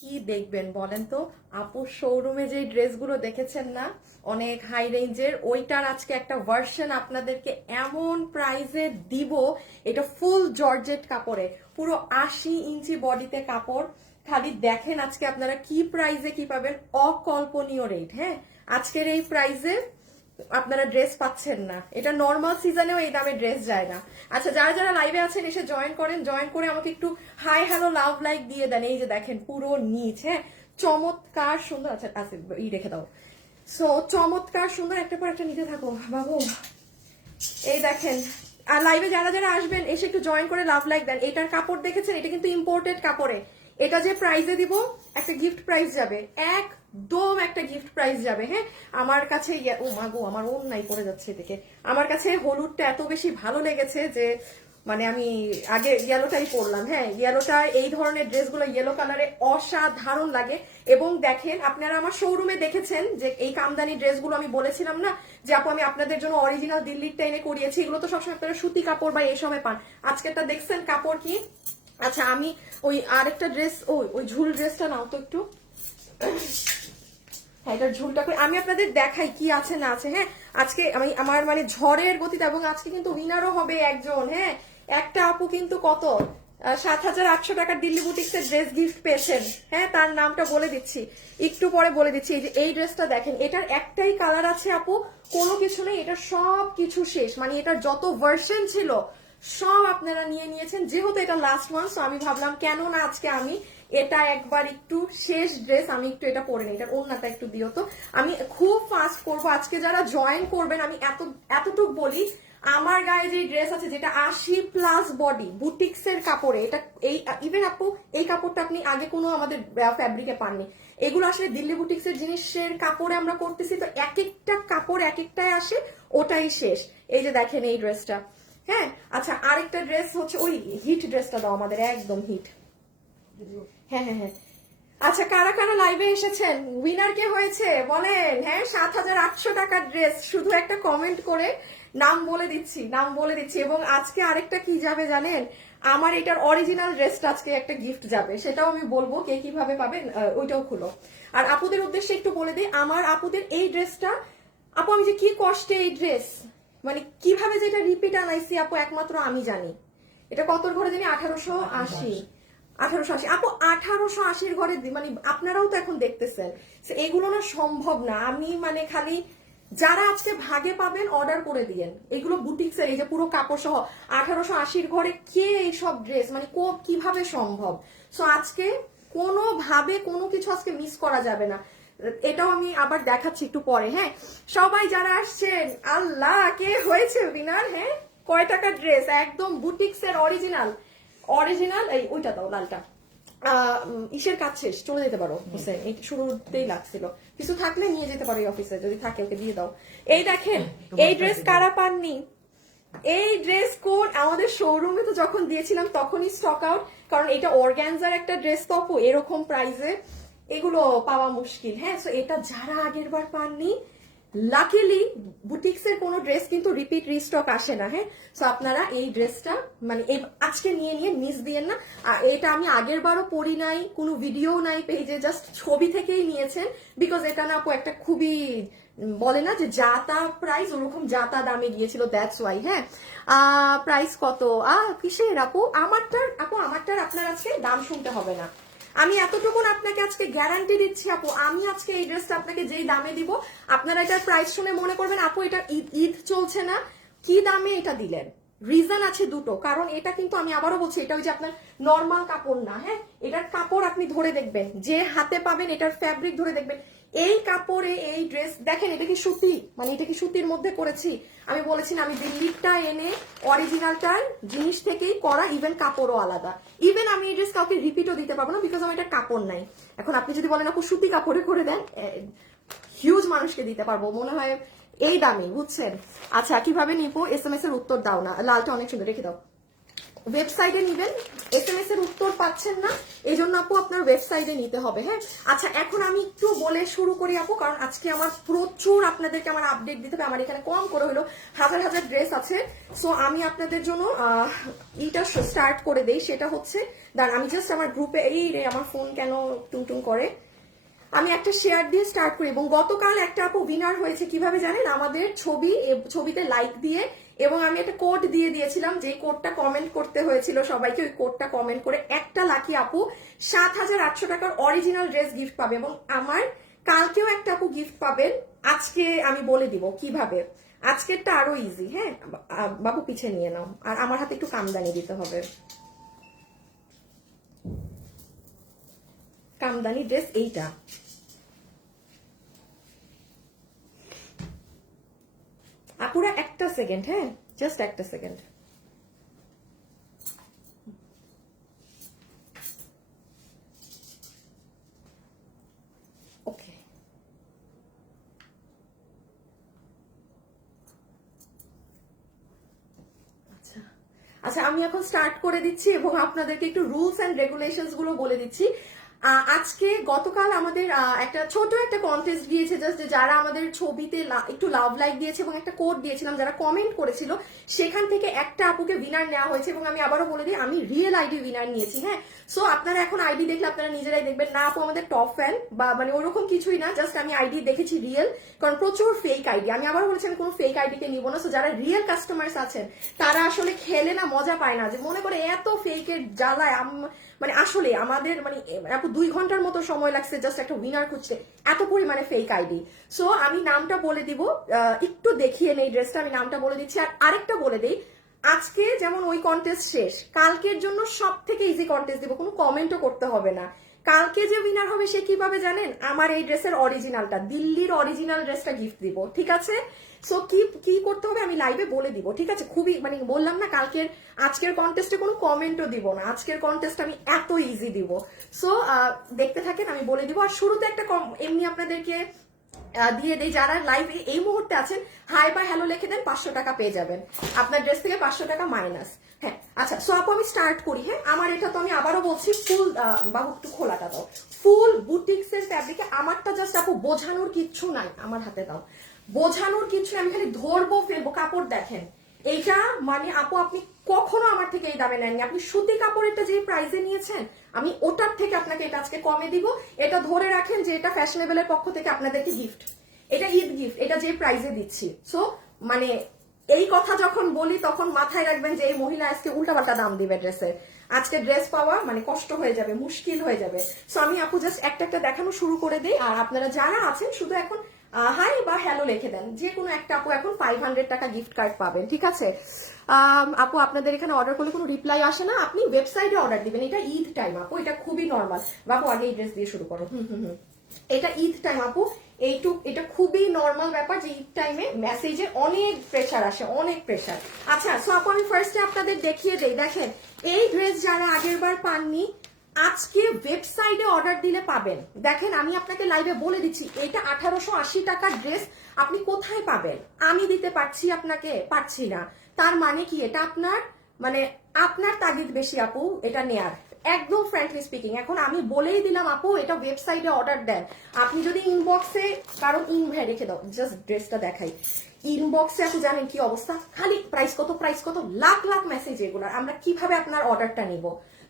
কি দেখবেন বলেন তো? আপুর শোরুমে যে ড্রেসগুলো দেখেছেন না অনেক হাই রেঞ্জের, ওইটার আজকে একটা ভার্সন আপনাদেরকে এমন প্রাইসে দিব। এটা ফুল জর্জেট কাপড়ে, পুরো 80 ইঞ্চি বডিতে কাপড়। খালি দেখেন আজকে আপনারা কি প্রাইসে কি পাবেন, অকল্পনীয় রেট। হ্যাঁ, আজকের এই প্রাইসে আপনারা ড্রেস পাচ্ছেন না, এটা নর্মাল সিজনেও এই দামে ড্রেস যায় না। আচ্ছা, যারা যারা লাইভে আছেন এসে জয়েন করেন, জয়েন করে আমাকে একটু হাই হ্যালো লাভ লাইক দিয়ে দেন। এই যে দেখেন পুরো নিচ, হ্যাঁ চমৎকার সুন্দর। আচ্ছা আচ্ছা রেখে দাও। সো চমৎকার সুন্দর, একটা পর একটা নিতে থাকো বাবু। এই দেখেন, আর লাইভে যারা যারা আসবেন এসে একটু জয়েন করে লাভ লাইক দেন। এটার কাপড় দেখেছেন, এটা কিন্তু ইম্পোর্টেড কাপড়ে। এটা যে প্রাইজে দিব, একটা গিফট প্রাইজ যাবে, একদম একটা গিফট প্রাইজ যাবে। হ্যাঁ, আমার কাছে ও মা গো, আমার ওন নাই পড়ে যাচ্ছে এদিকে। আমার কাছে হলুদটা এত বেশি ভালো লেগেছে যে মানে আমি আগে ইয়েলোটাই পরলাম। হ্যাঁ, ইয়েলোটা এই ধরনের ড্রেসগুলো ইয়েলো কালারে অসাধারণ লাগে। এবং দেখেন, আপনারা আমার শোরুমে দেখেছেন যে এই কামদানি ড্রেসগুলো আমি বলেছিলাম না যে আপু আমি আপনাদের জন্য অরিজিনাল দিল্লির টাইমে করিয়েছি। এগুলো তো সবসময় আপনারা সুতি কাপড় বা এই সময় পান। আজকেরটা দেখছেন কাপড় কি। আচ্ছা, আমি ওই আরেকটা ড্রেস, ওই ঝুল ড্রেসটা নাও তো একটু। হ্যাঁ, এটার ঝুলটা করে আমি আপনাদের দেখাই কি আছে না আছে। হ্যাঁ, আজকে আমি আমার মানে ঝড়ের গতিতে, এবং আজকে কিন্তু উইনারও হবে একজন। হ্যাঁ, একটা আপু কিন্তু কত 7,800 টাকার দিল্লি বুটিক্সের ড্রেস গিফট পেয়েছেন। হ্যাঁ, তার নামটা বলে দিচ্ছি, একটু পরে বলে দিচ্ছি। এই যে এই ড্রেসটা দেখেন, এটার একটাই কালার আছে আপু, কোনো কিছু নেই। এটা সব কিছু শেষ, মানে এটার যত ভার্সন ছিল সব আপনারা নিয়ে নিয়েছেন। যেহেতু এটা লাস্ট ওয়ান, সো আমি ভাবলাম কেন না আজকে আমি এটা একবার একটু শেষ ড্রেস আমি একটু এটা পরে নিই। এটার ওড়নাটা একটু দিও তো। আমি খুব ফাস্ট করবো আজকে। যারা জয়েন করবেন আমি এতটুকু বলি, আমার গায়ে যে ড্রেস আছে যেটা 80+ বডি বুটিক্স এর কাপড়ে, এটা এই ইভেন আপু এই কাপড়টা আপনি আগে কোনো আমাদের ফ্যাব্রিকে পাননি। এগুলো আসলে দিল্লি বুটিক্স এর জিনিসের কাপড়ে আমরা করতেছি, তো এক একটা কাপড় এক একটাই আসে, ওটাই শেষ। এই যে দেখেন এই ড্রেসটা। হ্যাঁ, আচ্ছা আরেকটা ড্রেস হচ্ছে ওই হিট ড্রেসটা দাও আমাদের, একদম হিট। হ্যাঁ হ্যাঁ হ্যাঁ। আচ্ছা, কারা কারা লাইভে এসেছেন, উইনার কে হয়েছে বলেন। হ্যাঁ, 7,800 টাকার ড্রেস, শুধু একটা কমেন্ট করে নাম বলে দিচ্ছি, নাম বলে দিচ্ছি। এবং আজকে আরেকটা কি যাবে জানেন, আমার এটার অরিজিনাল ড্রেসটা আজকে একটা গিফট যাবে, সেটাও আমি বলবো কে কিভাবে পাবেন। ওইটাও খুলো। আর আপুদের উদ্দেশ্যে একটু বলে দিই, আমার আপুদের এই ড্রেসটা, আপু আমি যে কি কষ্টে এই ড্রেস, মানে কিভাবে যেটা রিপিট আনাইছি আপু একমাত্র আমি জানি। এটা কত ঘরে জানি, 1880। 1880 আপু, 1880-র ঘরে মানে আপনারাও তো এখন দেখতেছেন। এগুলো না সম্ভব না। আমি মানে খালি যারা আজকে ভাগে পাবেন অর্ডার করে দিয়েন। এগুলো বুটিক্সের, এই যে পুরো কাপড় সহ 1880-র ঘরে কে এইসব ড্রেস, মানে কিভাবে সম্ভব। সো আজকে কোনোভাবে কোনো কিছু আজকে মিস করা যাবে না। এটাও আমি আবার দেখাচ্ছি একটু পরে। হ্যাঁ, সবাই যারা আসছেন, আল্লাহ কে হয়েছে উইনার। হ্যাঁ, কয় টাকার ড্রেস, একদম বুটিক্সের অরিজিনাল। অরিজিনাল এই ওইটা দাও, লালটা। ইসের কাজ শেষ, চলে যেতে পারো হোসেন, এই শুরুতেই লাগছিল। কিছু থাকলে নিয়ে যেতে পারো এই অফিসে, যদি থাকে ওকে দিয়ে দাও। এই দেখেন, এই ড্রেস কারা পাননি, এই ড্রেস কোড আমাদের শোরুমে তো যখন দিয়েছিলাম তখনই স্টক আউট, কারণ এটা অর্গানজার একটা ড্রেস, তো এরকম প্রাইসে এগুলো পাওয়া মুশকিল। হ্যাঁ, সো এটা যারা আগের বার পাননি, লাকিলি বুটিক্স এর কোনো ড্রেস কিন্তু রিপিট রিস্টক আসে না। হ্যাঁ, সো আপনারা এই ড্রেসটা মানে আজকে নিয়ে নিয়ে মিস দিয়েন না। আর এটা আমি আগের বারও পরি নাই, কোনো ভিডিও নাই পেজে, জাস্ট ছবি থেকেই নিয়েছেন। বিকজ এটা না আপু একটা খুবই বলে না যে যাতা প্রাইস, ওরকম যাতা দামে গিয়েছিল, দ্যাটস ওয়াই। হ্যাঁ, প্রাইস কত কিসের আপু, আমারটার আপু, আমারটার আপনার আজকে দাম শুনতে হবে না। আমি এতটুকুন আপনাকে আজকে গ্যারান্টি দিচ্ছি আপু, আমি আজকে এই ড্রেসটা আপনাকে যেই দামে দিব, আপনারা এটার প্রাইস শুনে মনে করবেন আপু এটা ঈদ চলছে না, কি দামে এটা দিলেন। রিজন আছে দুটো, কারণ এটা কিন্তু আমি আবারও বলছি, এটা ওই যে আপনার নর্মাল কাপড় না। হ্যাঁ, এটার কাপড় আপনি ধরে দেখবেন, যে হাতে পাবেন এটার ফ্যাব্রিক ধরে দেখবেন। এই কাপড়ে এই ড্রেস দেখেন, এটা কি সুতি, মানে এটা কি সুতির মধ্যে করেছি। আমি বলেছি না, আমি দিল্লিরটা এনে অরিজিনালটার জিনিস থেকেই করা, ইভেন কাপড়ও আলাদা। ইভেন আমি এই ড্রেস কাউকে রিপিটও দিতে পারবো না, বিকজ আমার এটা কাপড় নাই। এখন আপনি যদি বলেন আপু সুতি কাপড়ে করে দেন, হিউজ মানুষকে দিতে পারবো মনে হয় এই দামে, বুঝছেন। আচ্ছা, কিভাবে নিবো, SMS এর উত্তর দাও না, লালটা অনেক সুন্দর, রেখে দাও। ওয়েবসাইটে নিবেন, SMS এর উত্তর পাচ্ছেন না, এই জন্য আপু আপনার ওয়েবসাইটে নিতে হবে। হ্যাঁ, আচ্ছা এখন আমি একটু বলে শুরু করি আপু, কারণ আজকে আমার প্রচুর আপনাদেরকে আমার আপডেট দিতে হবে। আমার এখানে কম করে হলো হাজার হাজার ড্রেস আছে। সো আমি আপনাদের জন্য এইটা স্টার্ট করে দেই, সেটা হচ্ছে দাঁড়ান আমি জাস্ট আমার গ্রুপে, এই রে আমার ফোন কেন টুনটুন করে, আমি একটা শেয়ার দিয়ে স্টার্ট করি। এবং গতকাল একটা আপু উইনার হয়েছে কিভাবে জানেন, আমাদের ছবিতে লাইক দিয়ে, এবং আমি একটা কোড দিয়ে দিয়েছিলাম, যে কোডটা কমেন্ট করতে হয়েছিল সবাইকে, ওই কোডটা কমেন্ট করে একটা লাকি আপু 7,800 টাকার অরিজিনাল ড্রেস গিফট পাবে। এবং আমার কালকেও একটা আপু গিফট পাবেন, আজকে আমি বলে দিব কিভাবে। আজকেরটা আরো ইজি। হ্যাঁ বাবু পিছিয়ে নিয়ে নাও, আর আমার হাতে একটু কামদানি দিতে হবে, কামদানি ড্রেস এইটা। আপুরা একটা সেকেন্ড, হ্যাঁ জাস্ট একটা সেকেন্ড। ওকে, আচ্ছা আচ্ছা আমি এখন স্টার্ট করে দিচ্ছি এবং আপনাদেরকে একটু রুলস এন্ড রেগুলেশনস গুলো বলে দিচ্ছি। আজকে গতকাল আমাদের একটা ছোট একটা কন্টেস্ট দিয়েছে, জাস্ট যারা আমাদের ছবিতে একটু লাভ লাইক দিয়েছে এবং একটা কোড দিয়েছিলাম, যারা কমেন্ট করেছিল সেখান থেকে একটা আপুকে উইনার নেওয়া হয়েছে। এবং আমি আবারও বলে দিই, আমি রিয়েল আইডি উইনার নিয়েছি। হ্যাঁ, সো আপনারা এখন আইডি দেখলে আপনারা নিজেরাই দেখবেন, না আপু আমাদের টপ ফ্যান বা মানে ওরকম কিছুই না, জাস্ট আমি আইডি দেখেছি রিয়েল, কারণ প্রচুর ফেক আইডি। আমি আবার বলেছি আমি কোনো ফেক আইডিতে নিব না। সো যারা রিয়েল কাস্টমার্স আছেন তারা আসলে খেলে না মজা পায় না, যে মনে করে এত ফেকের জ্বালায় মানে আসলে আমাদের মানে 2 ঘন্টার মতো সময় লাগছে জাস্ট একটা উইনার খুঁজতে, এত পরিমাণে ফেক আইডি। সো আমি নামটা বলে দিব, একটু দেখিয়ে নেই ড্রেসটা, আমি নামটা বলে দিচ্ছি। আর আরেকটা বলে দিই, আজকে যেমন ওই কন্টেস্ট শেষ, কালকের জন্য সব থেকে ইজি কন্টেস্ট দিব, কোনো কমেন্টও করতে হবে না। কালকে যে উইনার হবে সে কিভাবে জানেন, আমার এই ড্রেসের অরিজিনালটা, দিল্লির অরিজিনাল ড্রেসটা গিফট দিব, ঠিক আছে? সো কি করতে হবে আমি লাইভে বলে দিব, ঠিক আছে? খুবই মানে বললাম না আজকের কন্টেস্টে কোনো কমেন্টও দিব না, আজকের কন্টেস্ট আমি এত ইজি দিব। সো দেখতে থাকেন, আমি বলে দিব। আর শুরুতে একটা এমনি আপনাদেরকে দিয়ে দেই, যারা লাইভে এই মুহূর্তে আছেন হাই বা হ্যালো লিখে দেন, 500 টাকা পেয়ে যাবেন, আপনার ড্রেস থেকে 500 টাকা মাইনাস। হ্যাঁ আচ্ছা, সো আপু আমি স্টার্ট করি। হ্যাঁ, আমার এটা তো আমি আবারও বলছি ফুল, বাবু একটু খোলাটা দাও, ফুল বুটিক্স এর ফ্যাব্রিকে। আমারটা জাস্ট আপু বোঝানোর কিচ্ছু নাই, আমার হাতে দাও, বোঝানোর কিছু আমি খালি ধরবো ফেলবো। কাপড় দেখেন, এইটা মানে আপু আপনি কখনো আমার থেকে এই দামে নেননি, আপনি সুতি কাপড়েরটা যে প্রাইসে নিয়েছেন আমি ওটার থেকে আপনাকে এটা আজকে কমে দিব। এটা ধরে রাখেন যে এটা ফ্যাশনেবলের পক্ষ থেকে আপনাদেরকে গিফট, এটা ঈদ গিফট, এটা যে প্রাইসে দিচ্ছি। সো মানে এই কথা যখন বলি তখন মাথায় রাখবেন যে এই মহিলা আজকে উল্টাপাল্টা দাম দিবে ড্রেসের, আজকে ড্রেস পাওয়া মানে কষ্ট হয়ে যাবে, মুশকিল হয়ে যাবে। সো আমি আপু জাস্ট একটা একটা দেখানো শুরু করে দিই, আর আপনারা যারা আছেন শুধু এখন হাই বা হ্যালো লিখে দেন, যে কোনো একটা আপু এখন 500 টাকা গিফট কার্ড পাবেন, ঠিক আছে? আপু আপনাদের এখানে অর্ডার করলে কোনো রিপ্লাই আসে না, আপনি ওয়েবসাইটে অর্ডার দিবেন, এটা ঈদ টাইম আপু, এটা খুবই নর্মাল। বাবু আগে এই ড্রেস দিয়ে শুরু করো। এটা ঈদ টাইম আপু, এটা খুবই নর্মাল ব্যাপার যে ঈদ টাইমে মেসেজে অনেক প্রেসার আসে, অনেক প্রেসার। আচ্ছা, সো আপু আমি ফার্স্টে আপনাদের দেখিয়ে দেই, দেখেন এই ড্রেস যারা আগের বার পাননি আজকে ওয়েবসাইটে অর্ডার দিলে পাবেন। দেখেন আমি আপনাকে লাইভে বলে দিচ্ছি, এটা 1880 টাকার ড্রেস আপনি কোথায় পাবেন, আমি দিতে পারছি আপনাকে, পারছি না, তার মানে কি এটা আপনার তাগিদ বেশি আপু এটা নেয়ার, একদম ফ্র্যাঙ্কলি স্পিকিং। এখন আমি বলেই দিলাম আপু এটা ওয়েবসাইটে অর্ডার দেন, আপনি যদি ইনবক্সে কারণ রেখে দাও, জাস্ট ড্রেসটা দেখাই, ইনবক্সে আপনি জানেন কি অবস্থা, খালি প্রাইস কত প্রাইস কত, লাখ লাখ মেসেজ, এগুলো আমরা কিভাবে আপনার অর্ডারটা নিব?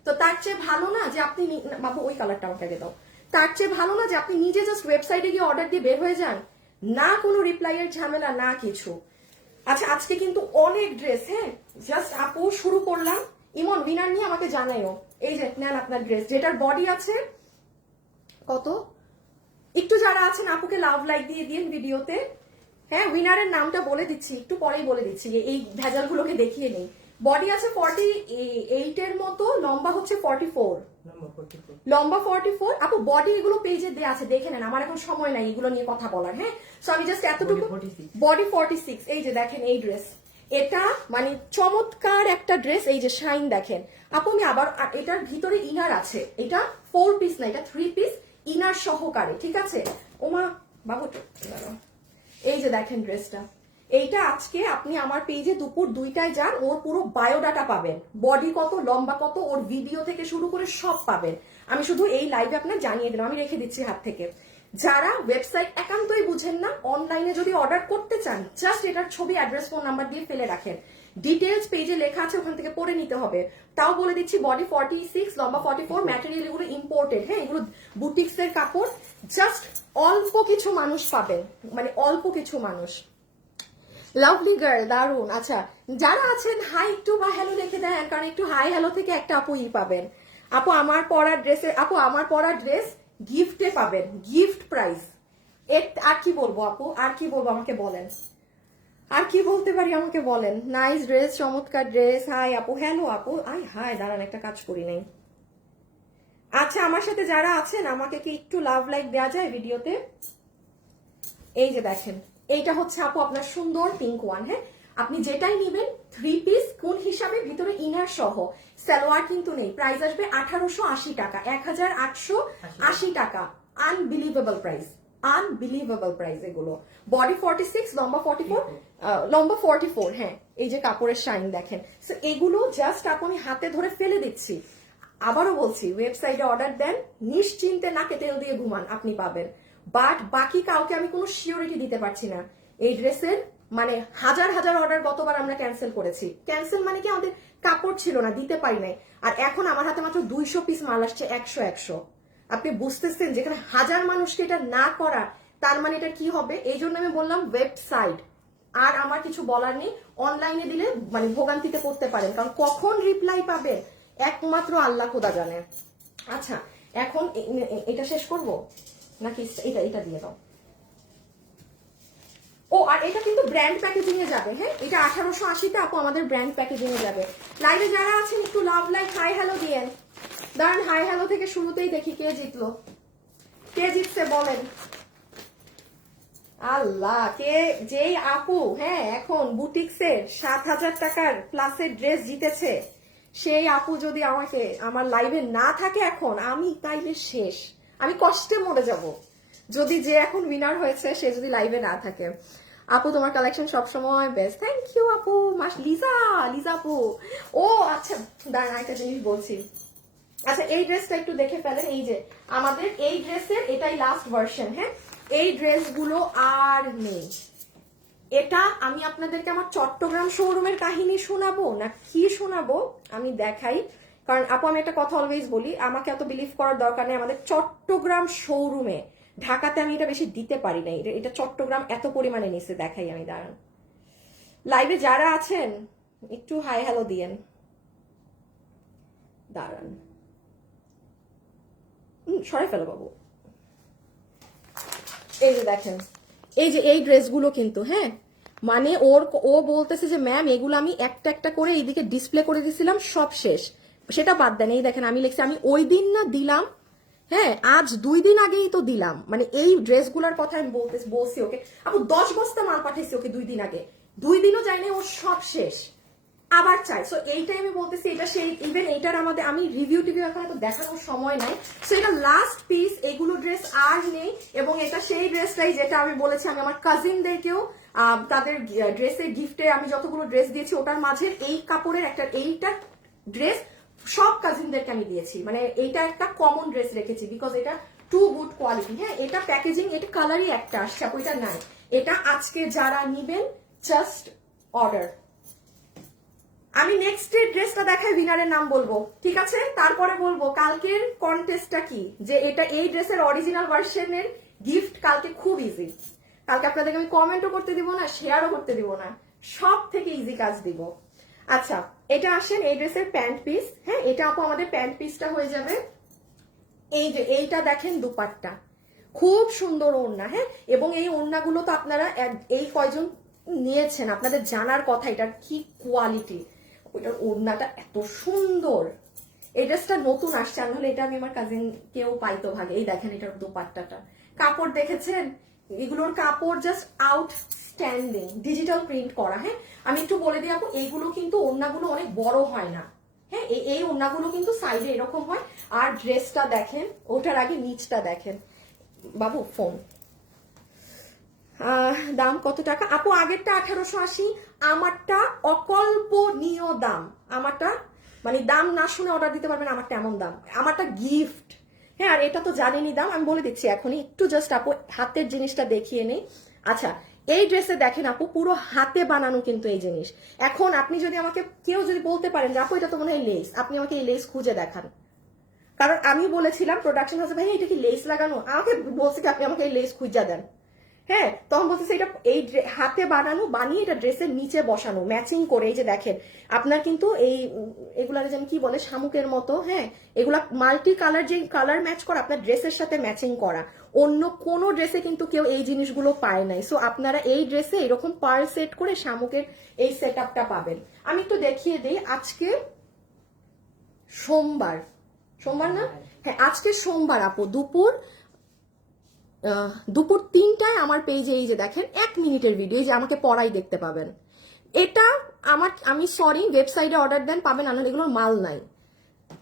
তো তার চেয়ে ভালো না যে আপনি, বাবু ওই কালারটা আমাকে দাও, তার চেয়ে ভালো না যে আপনি নিজে জাস্ট ওয়েবসাইটে গিয়ে অর্ডার দিয়ে বের হয়ে যান, না কোনো রিপ্লাই এর ঝামেলা না কিছু। আচ্ছা আজকে কিন্তু অনেক ড্রেস, হ্যাঁ জাস্ট আপু শুরু করলাম, ইমন উইনার নিয়ে আমাকে জানাইও। এই যে নেন আপনার ড্রেস, যেটার বডি আছে কত, একটু যারা আছেন আপুকে লাভ লাইক দিয়ে দিন ভিডিওতে। হ্যাঁ উইনারের নামটা বলে দিচ্ছি, একটু পরেই বলে দিচ্ছি, এই ভেজালগুলোকে দেখিয়ে নেই। বডি আছে 48 এর মতো, লম্বা হচ্ছে 44, লম্বা 44 আপু। বডি এগুলো পেজে দেয়া আছে, দেখে নেন, আমার এখন সময় নাই এগুলো নিয়ে কথা বলার। হ্যাঁ, সো আমি জাস্ট এতটুকু, বডি 46। এই যে দেখেন এই ড্রেস, এটা মানে চমৎকার একটা ড্রেস, এই যে শাইন দেখেন আপু। আমি আবার, এটার ভিতরে ইনার আছে, এটা 4 পিস না, এটা 3 পিস ইনার সহকারে, ঠিক আছে? ওমা বাবু, এই যে দেখেন ড্রেসটা, এইটা আজকে আপনি আমার পেজে দুপুর 2টায় যান, ওর পুরো বায়োডাটা পাবেন, বডি কত, লম্বা কত, ওর ভিডিও থেকে শুরু করে সব পাবেন। আমি শুধু এই লাইভে আপনার জানিয়ে দিলাম, আমি রেখে দিচ্ছি হাত থেকে। যারা ওয়েবসাইট একান্তই বুঝেন না, অনলাইনে যদি অর্ডার করতে চান, জাস্ট এটার ছবি, অ্যাড্রেস, ফোন নাম্বার দিয়ে ফেলে রাখেন। ডিটেলস পেজে লেখা আছে, ওখান থেকে পড়ে নিতে হবে। তাও বলে দিচ্ছি, বডি 46, লম্বা 44, ম্যাটেরিয়াল এগুলো ইম্পোর্টেড, হ্যাঁ, এগুলো বুটিক্স এর কাপড়। জাস্ট অল্প কিছু মানুষ পাবেন, মানে অল্প কিছু মানুষ। লাভলি গার্ল, দারুন। আচ্ছা, যারা আছেন হাই একটু বা হ্যালো লিখে দেন, কারণ একটু হাই হ্যালো থেকে একটা আপুই পাবেন। আপু আমার পরা ড্রেসে, আপু আমার পরা ড্রেস গিফটে পাবেন, গিফট প্রাইস। আর কি বলবো আপু, আর কি বলবো আমাকে বলেন, আর কি বলতে পারি আমাকে বলেন। নাইস ড্রেস, চমৎকার ড্রেস। হাই আপু, হ্যালো আপু। হাই, দাঁড়ান, একটা কাজ করি নাই। আচ্ছা, আমার সাথে যারা আছেন আমাকে কি একটু লাভ লাইক দেওয়া যায় ভিডিওতে? এই যে দেখেন, এইটা হচ্ছে আপু আপনার সুন্দর পিঙ্ক ওয়ান। হ্যাঁ, আপনি যেটাই নেবেন 3 পিস কোন হিসাবে, ভিতরে ইনার সহ, সালোয়ার কিন্তু নেই। প্রাইস আসবে 1880 টাকা, 1880 টাকা। আনবিলিভেবল প্রাইস, আনবিলিভেবল প্রাইস এগুলো। বডি 46, লম্বা 44, লম্বা 44। হ্যাঁ, এই যে কাপড়ের শাইন দেখেন। সো এগুলো জাস্ট আপনি হাতে ধরে ফেলে দিচ্ছি। আবারও বলছি, ওয়েবসাইটে অর্ডার দেন, নিশ্চিন্তে নাকে তেল দিয়ে ঘুমান, আপনি পাবেন। বাট বাকি কাউকে আমি কোনো সিওরিটি দিতে পারছি না এই ড্রেসের। মানে হাজার হাজার অর্ডার গতবার আমরা ক্যান্সেল করেছি। ক্যান্সেল মানে কি, আমাদের কাপড় ছিল না, দিতে পারি নাই। আর এখন আমার হাতে মাত্র 200 পিস মাল আসছে, 100। আপনি বুঝতেছেন যেখানে হাজার মানুষকে এটা না করা, তার মানে এটা কি হবে? এই জন্য আমি বললাম ওয়েবসাইট। আর আমার কিছু বলার নেই, অনলাইনে দিলে মানে ভোগান্তিতে পড়তে পারেন, কারণ কখন রিপ্লাই পাবে একমাত্র আল্লাহ খোদা জানে। আচ্ছা, এখন এটা শেষ করব নাকি এটা দিয়ে দাও? ও, আর এটা কিন্তু ব্র্যান্ড প্যাকেজিং এ যাবে। হ্যাঁ, এটা 1880 তে আপু আমাদের ব্র্যান্ড প্যাকেজিং এ যাবে। লাইভে যারা আছেন একটু লাভ লাইক হাই হ্যালো দিয়েন। দাঁড়ান, হাই হ্যালো থেকে শুরুতেই দেখি কে জিতলো, কে জিতছে বলেন। আল্লাহ, কে যেই আপু হ্যাঁ এখন বুটিক্সের 7000 টাকার প্লাসের ড্রেস জিতেছে, সেই আপু যদি আমাকে আমার লাইভে না থাকে এখন, আমি তাইলে শেষ, আমি কষ্টে মরে যাব যদি যে এখন উইনার হয়েছে সে যদি লাইভে না থাকে। আপু তোমার কালেকশন সবসময় বেস্ট, থ্যাংক ইউ আপু। লিজা, লিজা আপু। ও আচ্ছা, দাঁড়ান একটা জিনিস বলছি। আচ্ছা, এই ড্রেসটা একটু দেখে ফেলেন। এই যে আমাদের এই ড্রেসের এটাই লাস্ট ভার্সন। হ্যাঁ, এই ড্রেসগুলো আর নেই। এটা আমি আপনাদেরকে আমার চট্টগ্রাম শোরুমের কাহিনী শোনাবো না কি শোনাবো আমি দেখাই। কারণ আপু আমি একটা কথা অলওয়েজ বলি, আমাকে এত বিলিভ করার দরকার নেই। আমাদের চট্টগ্রাম শোরুমে, ঢাকাতে আমি এটা বেশি দিতে পারি না, এটা চট্টগ্রাম এত পরিমাণে নিচ্ছে। দেখাই আমি, দাঁড়ান। লাইভে যারা আছেন একটু হাই হ্যালো দিয়েন, দাঁড়ান। সরে ফেলো বাবু। এই যে দেখেন, এই যে এই ড্রেসগুলো কিন্তু, হ্যাঁ মানে ও বলতেছে যে ম্যাম এগুলো আমি একটা একটা করে এইদিকে ডিসপ্লে করে দিছিলাম, সব শেষ। সেটা বাদ দেন, এই দেখেন আমি লিখছি, আমি ওই দিন না দিলাম, হ্যাঁ আজ 2 দিন আগেই তো দিলাম। মানে এই ড্রেসগুলোর কথা আমি বলছি ওকে, আপু 10 বস্তা মাল পাঠাইছি ওকে 2 দিন আগে, 2 দিনও যায়নি, ও সব শেষ, আবার চাই। সো এইটাই আমি বলতেছি, এটা সেই ইভেন এইটার আমাদের আমি রিভিউ টিভিউ এখন তো দেখানোর সময় নাই। সো এটা লাস্ট পিস, এগুলো ড্রেস আর নেই। এবং এটা সেই ড্রেসটাই যেটা আমি বলেছি আমি আমার কাজিনদেরকেও তাদের ড্রেসের গিফটে আমি যতগুলো ড্রেস দিয়েছি ওটার মাঝে এই কাপড়ের একটা, এইটা ড্রেস সব কাজিনদেরকে আমি দিয়েছি। মানে এইটা একটা কমন ড্রেস রেখেছি, বিকজ এটা টু গুড কোয়ালিটি। হ্যাঁ, এটা প্যাকেজিং, এটা কালারই একটা আসছে, ওইটা নাই। এটা আজকে যারা নিবেন জাস্ট অর্ডার। আমি নেক্সট ড্রেসটা দেখাই, উইনারের নাম বলবো, ঠিক আছে? তারপরে বলবো কালকের কন্টেস্টটা কি, যে এটা এই ড্রেসের অরিজিনাল ভার্সনের গিফট কালকে খুব ইজি। কালকে আপনাদেরকে আমি কমেন্টও করতে দিব না, শেয়ারও করতে দিব না, সব থেকে ইজি কাজ দিব। আচ্ছা, এটা আসেন এই ড্রেসের প্যান্ট পিস। হ্যাঁ, এটা আপু আমাদের প্যান্ট পিসটা হয়ে যাবে। এই যে এইটা দেখেন দুপাট্টা, খুব সুন্দর ওড়না। হ্যাঁ, এবং এই ওড়নাগুলো তো আপনারা এই কয়জন নিয়েছেন আপনাদের জানার কথা এটার কি কোয়ালিটি। ওইটার ওড়নাটা এত সুন্দর। এই ড্রেসটা নতুন আসছে, আর নাহলে এটা আমি আমার কাজিন কেউ পাইতো ভাগে। এই দেখেন এটার দোপাট্টাটা, কাপড় দেখেছেন, এগুলোর কাপড় জাস্ট আউটস্ট্যান্ডিং, ডিজিটাল প্রিন্ট করা। হ্যাঁ, আমি একটু বলে দিই আপু, এইগুলো কিন্তু ওড়নাগুলো অনেক বড় হয় না। হ্যাঁ, এই ওড়নাগুলো কিন্তু সাইডে এরকম হয়। আর ড্রেসটা দেখেন, ওটার আগে নিচটা দেখেন। বাবু ফোন, দাম কত টাকা আপু? আগেরটা 1880, আমারটা অকল্পনীয় দাম। আমারটা মানে দাম না শুনে অর্ডার দিতে পারবেন, আমারটা এমন দাম, আমারটা গিফট। হ্যাঁ, আর এটা তো জানেনই দাম, আমি বলে দিচ্ছি এখনই। একটু জাস্ট আপু হাতের জিনিসটা দেখিয়ে নেই। আচ্ছা, এই ড্রেসে দেখেন আপু পুরো হাতে বানানো কিন্তু এই জিনিস। এখন আপনি যদি আমাকে কেউ যদি বলতে পারেন যে আপু এটা তো মনে হয় লেস, আপনি আমাকে এই লেস খুঁজে দেখান। কারণ আমি বলেছিলাম প্রোডাকশন হাউসে, ভাই এটা কি লেস লাগানো? আমাকে বলছে কি আপনি আমাকে এই লেস খুঁজে দেন। হ্যাঁ, তখন বলতেছে এটা এই হাতে বানানো, বানিয়ে এটা ড্রেসের নিচে বসানো ম্যাচিং করে। এই যে দেখেন আপনার কিন্তু এই এগুলা যেন কি বলে শামুকের মতো, হ্যাঁ, এগুলা মাল্টি কালার, যে কালার ম্যাচ করা আপনার ড্রেসের সাথে ম্যাচিং করা। অন্য কোনো ড্রেসে কিন্তু কেউ এই জিনিসগুলো পায় নাই। সো আপনারা এই ড্রেসে এরকম পার্ল সেট করে শামুকের এই সেট আপটা পাবেন। আমি একটু দেখিয়ে দিই। আজকে সোমবার, সোমবার না? হ্যাঁ, আজকে সোমবার আপু দুপুর 3টায় আমার পেজে এই যে দেখেন 1 মিনিটের ভিডিও, এই যে আমাকে পড়াই দেখতে পাবেন। এটা আমি সরি, ওয়েবসাইটে অর্ডার দেন পাবেন, আনার এগুলোর মাল নাই।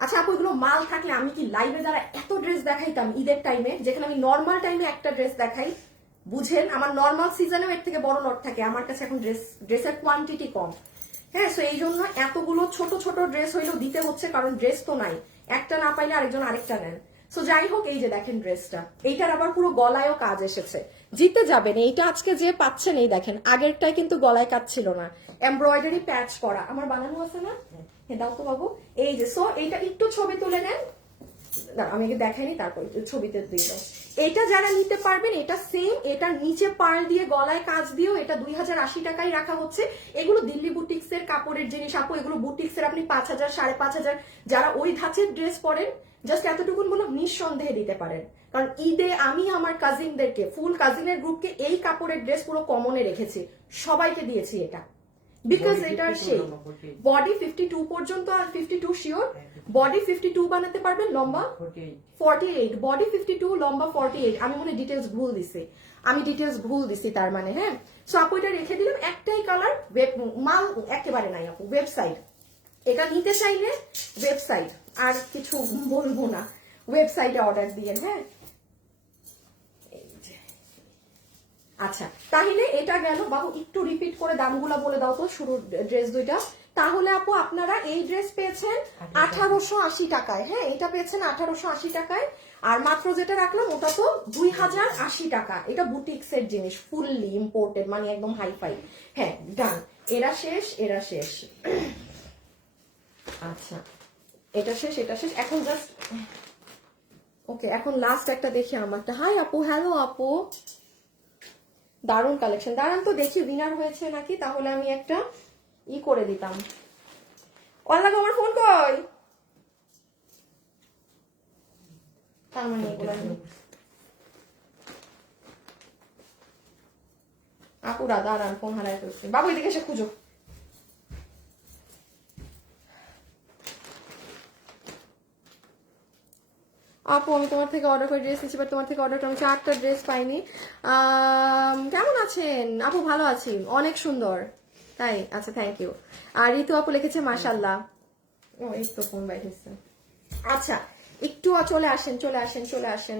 আচ্ছা আপু, এগুলো মাল থাকলে আমি কি লাইভে দ্বারা এত ড্রেস দেখাইতাম ঈদের টাইমে, যেখানে আমি নর্মাল টাইমে একটা ড্রেস দেখাই? বুঝেন, আমার নর্মাল সিজনেও এর থেকে বড় লট থাকে আমার কাছে, এখন ড্রেসের কোয়ান্টিটি কম। হ্যাঁ, সো এই জন্য এতগুলো ছোট ছোট ড্রেস হইলেও দিতে হচ্ছে, কারণ ড্রেস তো নাই, একটা না পাইলে আরেকজন আরেকটা নেন। সো যাই হোক, এই যে দেখেন ড্রেসটা, এইটার আবার পুরো গলায়ও কাজ এসেছে। জিতে যাবেন এইটা আজকে যে পাচ্ছেন। এই দেখেন আগেরটাই কিন্তু গলায় কাজ ছিল না, এমব্রয়ডারি প্যাচ করা, আমার বানানো আছে না? হ্যাঁ দাও তো বাবু। এই যে, সো এইটা একটু ছবি তুলে নেন, আমি দেখাইনি, তারপর ছবিতে দিয়ে দাও। এটা যারা নিতে পারবেন, এটা সেম, এটা নিচে পাড় দিয়ে গলায় কাজ দিয়েও এটা 2080 টাকায় রাখা হচ্ছে। এগুলো দিল্লি বুটিক্স এর কাপড়ের জিনিস আপু, এগুলো বুটিক্স এর আপনি 5000 5,500, যারা ওই ধাঁচের ড্রেস পরেন জাস্ট এতটুকুন গুলো নিঃসন্দেহে দিতে পারেন। কারণ ঈদে আমি আমার কাজিনদেরকে, ফুল কাজিনের গ্রুপকে এই কাপড়ের ড্রেস পুরো কমনে রেখেছি, সবাইকে দিয়েছি এটা, বিকজ এটার সেই বডি 52 পর্যন্ত, আর 52 শিওর, বডি 52 বানাতে পারবেন, লম্বা 48, বডি 52, লম্বা 48। আমি মনে ডিটেলস ভুল দিছি, তার মানে। হ্যাঁ, সো আপু এটা রেখে দিলাম, একটাই কালার, মাল একেবারে নাই আপু। ওয়েবসাইট, এটা নিতে চাইলে ওয়েবসাইট, আর কিছু বলবো না, ওয়েবসাইটে অর্ডার দিয়ে। হ্যাঁ, আচ্ছা তাহলে এটা গেল। বাবু একটু রিপিট করে দামগুলা বলে দাও তো, শুরু ড্রেস দুইটা। তাহলে আপু আপনারা এই ড্রেস পেয়েছেন 1880 টাকায়। হ্যাঁ, এটা পেয়েছেন 1880 টাকায়। আর মাত্র যেটা রাখলাম ওটা তো 2080 টাকা। এটা বুটিক্স এর জিনিস, ফুললি ইম্পোর্টেড, মানে একদম হাইফাই। হ্যাঁ ডান, এরা শেষ, এরা শেষ। আচ্ছা, এটা শেষ, এটা শেষ। এখন জাস্ট ওকে, এখন লাস্ট একটা দেখি আমারটা। হাই আপু, হ্যালো আপু, দারুণ কালেকশন। দাঁড়ান তো দেখি উইনার হয়েছে নাকি, তাহলে আমি একটা করে দিতাম। অল্লাহ আমার ফোন কই, তার মানে এগুলো আপুরা দাঁড়ান, ফোন হারায় ফেলছি। বাবু এদিকে এসে খুঁজো। আপু আমি তোমার থেকে অর্ডার করে ড্রেস নিচ্ছি, বাট তোমার থেকে অর্ডার, আমি 4টা ড্রেস পাইনি। কেমন আছেন আপু? ভালো আছি, অনেক সুন্দর। তাই? আচ্ছা, থ্যাংক ইউ। আর ঋতু আপু লিখেছে মাশাল্লাহ। ও এই তো ফোন বাইরেছে। আচ্ছা, একটু চলে আসেন, চলে আসেন, চলে আসেন।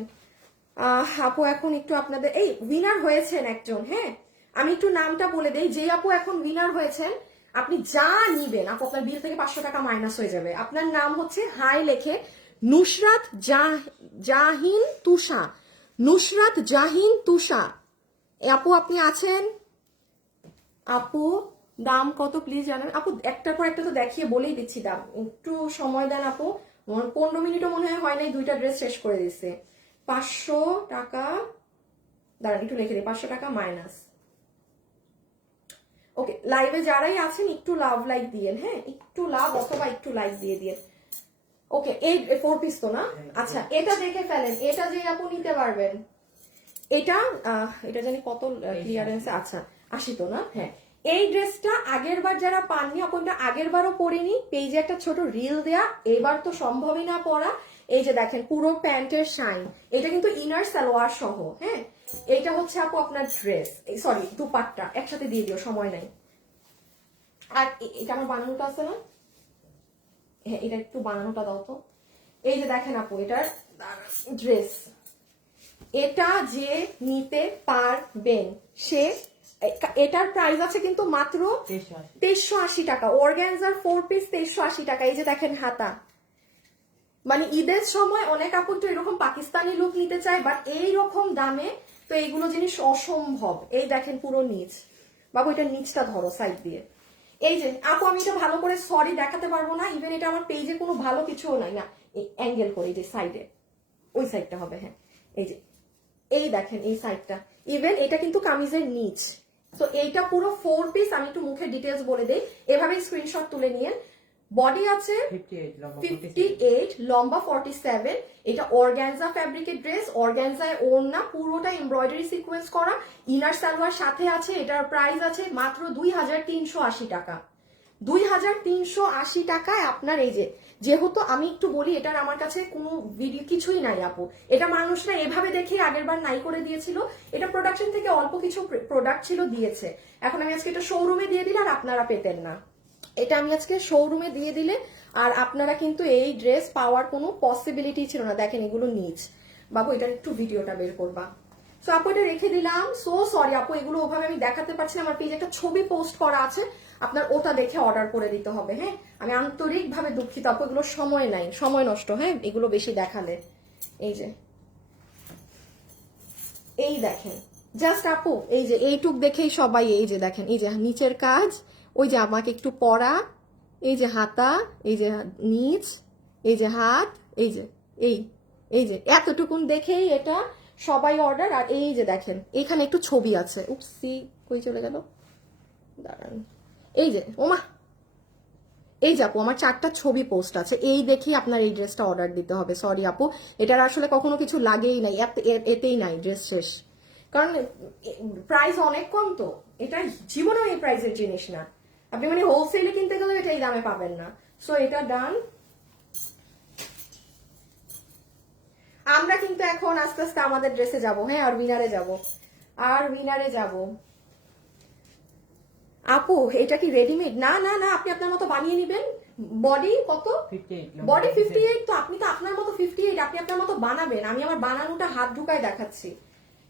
আপু এখন একটু আপনাদের এই উইনার হয়েছেন একজন। হ্যাঁ, আমি একটু নামটা বলে দেই। যে আপু এখন উইনার হয়েছেন, আপনি যা নিবেন আপু আপনার বিল থেকে 500 টাকা মাইনাস হয়ে যাবে। আপনার নাম হচ্ছে হাই লেখে নুসরাত জাহিন তুষা, নুসরাত জাহিন তুষা। আপু আপনি আছেন? আপু দাম কত প্লিজ জানান। আপু একটার পর একটা তো দেখিয়ে বলেই দিচ্ছি দাম, একটু সময় দেন আপু। 15 মিনিটও মনে হয় নাই, 2টা ড্রেস শেষ করে দিচ্ছে। 500 টাকা, দাঁড়ান একটু লিখে দিই, 500 টাকা মাইনাস। ওকে, লাইভে যারাই আছেন একটু লাভ লাইক দিয়েন। হ্যাঁ, একটু লাভ অথবা একটু লাইক দিয়ে দিয়ে। ওকে, এই 4 পিস তো না? আচ্ছা, এটা দেখে ফেলেন, এটা যে আপু নিতে পারবেন। এটা এটা জানি কত ক্লিয়ারেন্সে। আচ্ছা 80 তো না? হ্যাঁ, এই ড্রেসটা আগের বার যারা পাননি, আপনারা আগের বারও পরিনি, পেজে একটা ছোট রিল দেয়া, এবার তো সম্ভবই না পরা। এই যে দেখেন পুরো প্যান্টের শাইন, এটা কিন্তু ইনার সালোয়ার সহ। হ্যাঁ, এইটা হচ্ছে আপু আপনার ড্রেস, সরি দুপাট্টা একসাথে দিয়ে দিও, সময় নাই। আর এটা আমার বানানোটা আছে না? হ্যাঁ, এটা একটু বানানোটা দাও তো। এই যে দেখেন আপু এটার ড্রেস, এটা যে নিতে পারবেন সে, এটার প্রাইস আছে কিন্তু মাত্র 2380 টাকা। অর্গানজার 4 পিস 2380 টাকা। এই যে দেখেন হাতা, মানে ঈদের সময় অনেক আপু তো এরকম পাকিস্তানি লুক নিতে চায়, বাট এইরকম দামে তো এইগুলো জিনিস অসম্ভব। এই দেখেন পুরো নিচ, বাবু এটা নিচটা ধরো সাইড দিয়ে। এই যে আপু আমি এটা ভালো করে সরি দেখাতে পারবো না, ইভেন এটা আমার পেজে কোনো ভালো কিছুও নাই না। এই অ্যাঙ্গেল করে, এই যে সাইডে, ওই সাইডটা হবে, হ্যাঁ এই যে, এই দেখেন এই সাইডটা, ইভেন এটা কিন্তু কামিজের নিচ। তো এইটা পুরো 4 পিস। আমি একটু মুখের ডিটেলস বলে দেই, এভাবে স্ক্রিনশট তুলে নিয়েন। বডি আছে 58, লম্বা 47। এটা অর্গানজা ফ্যাব্রিকের ড্রেস, অর্গানজায় ওড়না, পুরোটা এমব্রয়ডারি সিকোয়েন্স করা, ইনার সালোয়ার সাথে আছে। এটার প্রাইস আছে মাত্র 2380 টাকা। 2380 টাকায় আপনার এই যে, যেহেতু আমি একটু বলি এটার আমার কাছে কোনো ভিডিও কিছুই নাই আপু, এটা মানুষরা এভাবে দেখে আগের বার নাই করে দিয়েছিল। এটা প্রোডাকশন থেকে অল্প কিছু প্রোডাক্ট ছিল দিয়েছে, এখন আমি আজকে এটা শোরুমে দিয়ে দিলে আর আপনারা পেতেন না। এটা আমি আজকে শোরুমে দিয়ে দিলে আর আপনারা কিন্তু এই ড্রেস পাওয়ার কোনো পসিবিলিটি ছিল না। দেখেন এগুলো নিচ, বাবু এটার একটু ভিডিওটা বের করবা। সো আপু এটা রেখে দিলাম। সো সরি আপু, এগুলো ওভাবে আমি দেখাতে পারছি না, আমার পেজে একটা ছবি পোস্ট করা আছে, আপনার ওটা দেখে অর্ডার করে দিতে হবে। হ্যাঁ আমি আন্তরিকভাবে দুঃখিত আপু, এগুলো সময় নাই, সময় নষ্ট, হ্যাঁ এগুলো বেশি দেখালে। এই যে এই দেখেন জাস্ট আপু, এই যে এইটুক দেখেই সবাই, এই যে দেখেন এই যে নিচের কাজ, ওই যে আমাকে একটু পরা, এই যে হাতা, এই যে নিচ, এই যে হাত, এই যে এই এই যে এতটুকুন দেখেই এটা সবাই অর্ডার। আর এই যে দেখেন এখানে একটু ছবি আছে, উপসি কই চলে গেল, দাঁড়ান, এই যে ওমা, এই যে আপু আমার 4টা ছবি পোস্ট আছে, এই দেখেই আপনার এই ড্রেসটা অর্ডার দিতে হবে। সরি আপু, এটার আসলে কখনো কিছু লাগেই নাই, এতেই নাই, ড্রেস শেষ। কারণ প্রাইস অনেক কম, তো এটা জীবনেও এই প্রাইসের জিনিস না, আপনি মানে হোলসেলে কিনতে গেলেও এটা এই দামে পাবেন না। সো এটা ডান। আমরা কিন্তু এখন আস্তে আস্তে আমাদের ড্রেসে যাব, হ্যাঁ আর উইনারে যাব, আর উইনারে যাব। আপু এটা কি রেডিমেড? না না না, আপনি আপনার মতো বানিয়ে নেবেন। বডি কত? বডি 58। তো আপনি তো আপনার মতো 58, আপনি আপনার মতো বানাবেন, আমি আমার বানানোটা হাত ঢুকায় দেখাচ্ছি।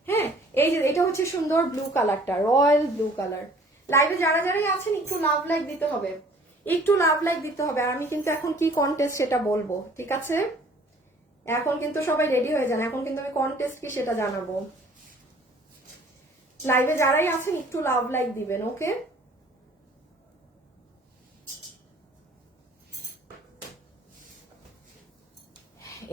হ্যাঁ এই যে এটা হচ্ছে সুন্দর ব্লু কালারটা, রয়্যাল ব্লু কালার। লাইভে যারা যারাই আছেন একটু লাভ লাইক দিতে হবে, একটু লাভ লাইক দিতে হবে। আর আমি কিন্তু এখন কি কন্টেস্ট সেটা বলবো, ঠিক আছে? এখন কিন্তু সবাই রেডি হয়ে যান, এখন কিন্তু আমি কন্টেস্ট কি সেটা জানাবো। লাইভে যারাই আছেন একটু লাভ লাইক দিবেন, ওকে?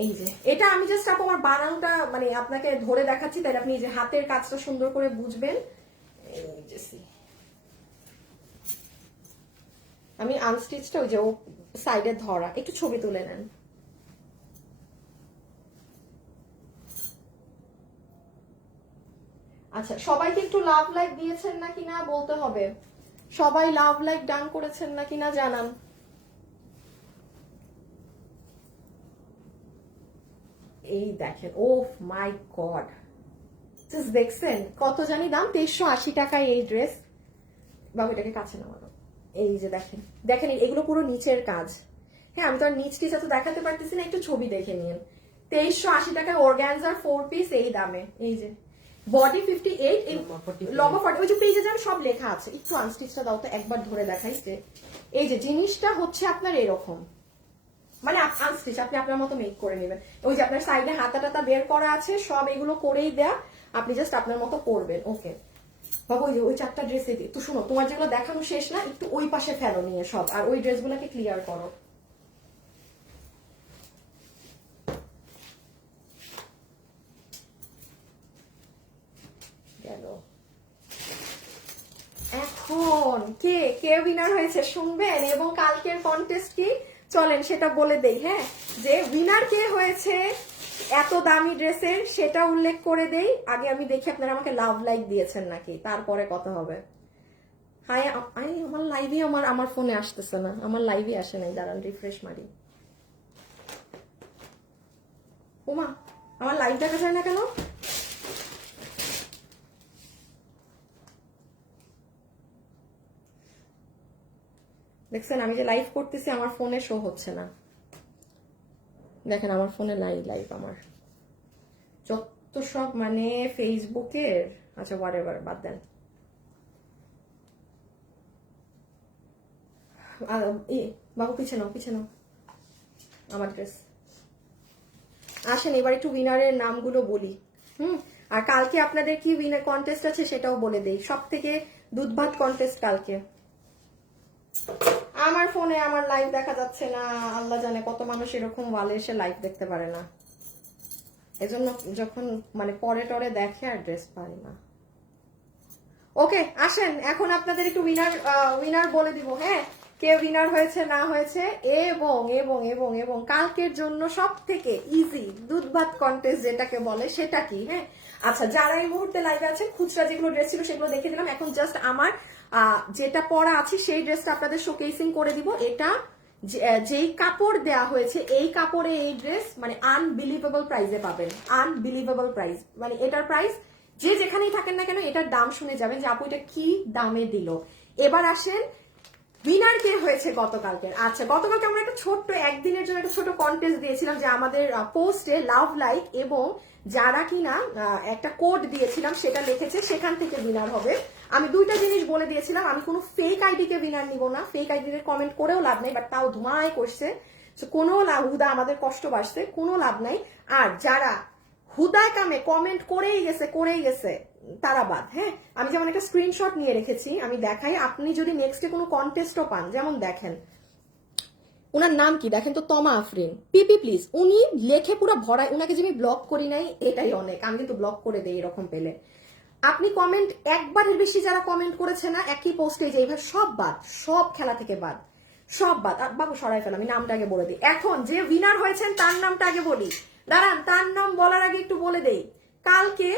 এই যে এটা আমি জাস্ট আপু আমার বানানোটা মানে আপনাকে ধরে দেখাচ্ছি, তাই আপনি যে হাতের কাজটা সুন্দর করে বুঝবেন। এই যে আমি আনস্টিচটা ওই যে ও সাইডে ধরা, একটু ছবি তুলে নেন। আচ্ছা সবাইকে একটু লাভ লাইক দিয়েছেন নাকি না বলতে হবে, সবাই লাভ লাইক ডান করেছেন নাকি না জানান। এই দেখেন, ও মাই গড, দেখছেন কত জানি দাম, 2380 টাকায় এই ড্রেস। বাবু এটাকে কাছে নামানো। এই যে দেখেন, দেখেন এগুলো পুরো নিচের কাজ। হ্যাঁ আমি তো আর নিচ টিচ এত দেখাতে পারতেছি না, একটু ছবি দেখে নিন। 2380 টাকায় অর্গানজার 4 পিস এই দামে। এই যে বডি 58, লম্বা 40, ওই যে পেজে যান সব লেখা আছে। একটু আনস্টিচটা দাও তো, একবার ধরে দেখাই। যে এই যে জিনিসটা হচ্ছে আপনার এরকম, মানে আনস্টিচ আপনি আপনার মতো মেক করে নেবেন। ওই যে আপনার সাইডে হাতা টাতা বের করা আছে, সব এগুলো করেই দেয়া, আপনি জাস্ট আপনার মতো করবেন, ওকে? বাবু ওই যে ওই 4টা ড্রেসে দিই তো, শুনো তোমার যেগুলো দেখানো শেষ না, একটু ওই পাশে ফেলো নিয়ে সব, আর ওই ড্রেসগুলোকে ক্লিয়ার করো। গেল। এখন কে কে উইনার হয়েছে শুনবেন, এবং কালকের কন্টেস্ট কি চলেন সেটা বলে দেই। হ্যাঁ যে উইনার কে হয়েছে এত দামি ড্রেসের সেটা উল্লেখ করে দেই। আগে আমি দেখি আপনারা আমাকে লাভ লাইক দিয়েছেন নাকি, তারপরে কথা হবে। হাই আমার লাইভে আমার ফোনে আসতেছে না, আমার লাইভে আসে নাই, দাঁড়ান রিফ্রেশ মারি। ওমা আমার লাইভ দেখা যায় না কেন? দেখছেন আমি যে লাইভ করতেছি আমার ফোনে শো হচ্ছে না, দেখেন আমার ফোনে লাইভ আমার, যত তো সব মানে ফেসবুকের, আচ্ছা হোয়াটএভার, বাদ দেন। বাবু পিছে নাও, পিছে নাও, আমার ড্রেস। আসেন এবার একটু উইনারের নামগুলো বলি। আর কালকে আপনাদের কি উইনার কন্টেস্ট আছে সেটাও বলে দেই। সব থেকে দুধ ভাত কন্টেস্ট কালকে। আমার ফোনে আমার লাইভ দেখা যাচ্ছে না, আল্লাহ জানে কত মানুষ এরকম ওয়ালে এসে লাইভ দেখতে পারে না, এজন্য যখন মানে পরে টরে দেখে আর ড্রেস পাই না। ওকে আসেন এখন আপনাদের একটু উইনার বলে দিব। হ্যাঁ, কে উইনার হয়েছে না হয়েছে, এবং এবং এবং এবং কালকের জন্য সব থেকে ইজি দুধ ভাত কন্টেস্ট যেটাকে বলে সেটা কি। হ্যাঁ আচ্ছা, যারা এই মুহূর্তে লাইভে আছেন খুচরা যেগুলো ড্রেস ছিল সেগুলো দেখে দিলাম। এখন জাস্ট আমার যেটা পরা আছে সেই ড্রেসটা আপনাদের শোকেসিং করে দিব। এটা যেই কাপড় দেয়া হয়েছে এই কাপড়ে এই ড্রেস মানে আনবিলিভেবল প্রাইসে পাবেন, আনবিলিভেবল প্রাইস। মানে এটার প্রাইস যে যেখানেই থাকেন না কেন এটার দাম শুনে যাবেন যে আপু এটা কি দামে দিল। এবার আসেন উইনার কে হয়েছে গতকালকে। আচ্ছা, গতকালকে আমরা একটা ছোট্ট একদিনের জন্য একটা ছোট কন্টেস্ট দিয়েছিলাম যে আমাদের পোস্টে লাভ লাইক এবং যারা কিনা একটা কোড দিয়েছিলাম সেটা লিখেছে সেখান থেকে উইনার হবে। আমি দুইটা জিনিস বলে দিয়েছিলাম, আমি কোনো ফেক আইডি কে উইনার নিব না, ফেক আইডি তে কমেন্ট করেও লাভ নেই, বাট তাও ধুমায় করছে, কোনো লাভ, হুদা আমাদের কষ্ট বাড়ছে, কোনো লাভ নাই। আর যারা হুদায় কামে কমেন্ট করেই গেছে তারা বাদ। হ্যাঁ, আমি যেমন একটা স্ক্রিনশট নিয়ে রেখেছি, আমি দেখাই। আপনি যদি নেক্সটে কোনো কন্টেস্টও পান, যেমন দেখেন ওনার নাম কি দেখেন তো, তমা আফরিন, পিপি প্লিজ, উনি লেখে পুরো ভরায়, উনাকে যে আমি ব্লক করি নাই এটাই অনেক, আমি কিন্তু ব্লক করে দেই এরকম পেলে। আপনি কমেন্ট একবারের বেশি যারা কমেন্ট করেছে না একই পোস্টে, যে এইভাবে সব বাদ, সব খেলা থেকে বাদ, সব বাদ। বাবু সরাই ফেল, আমি নামটা আগে বলে দিই। এখন যে উইনার হয়েছেন তার নামটা আগে বলি, দাঁড়ান, তার নাম বলার আগে একটু বলে দেই। কালকে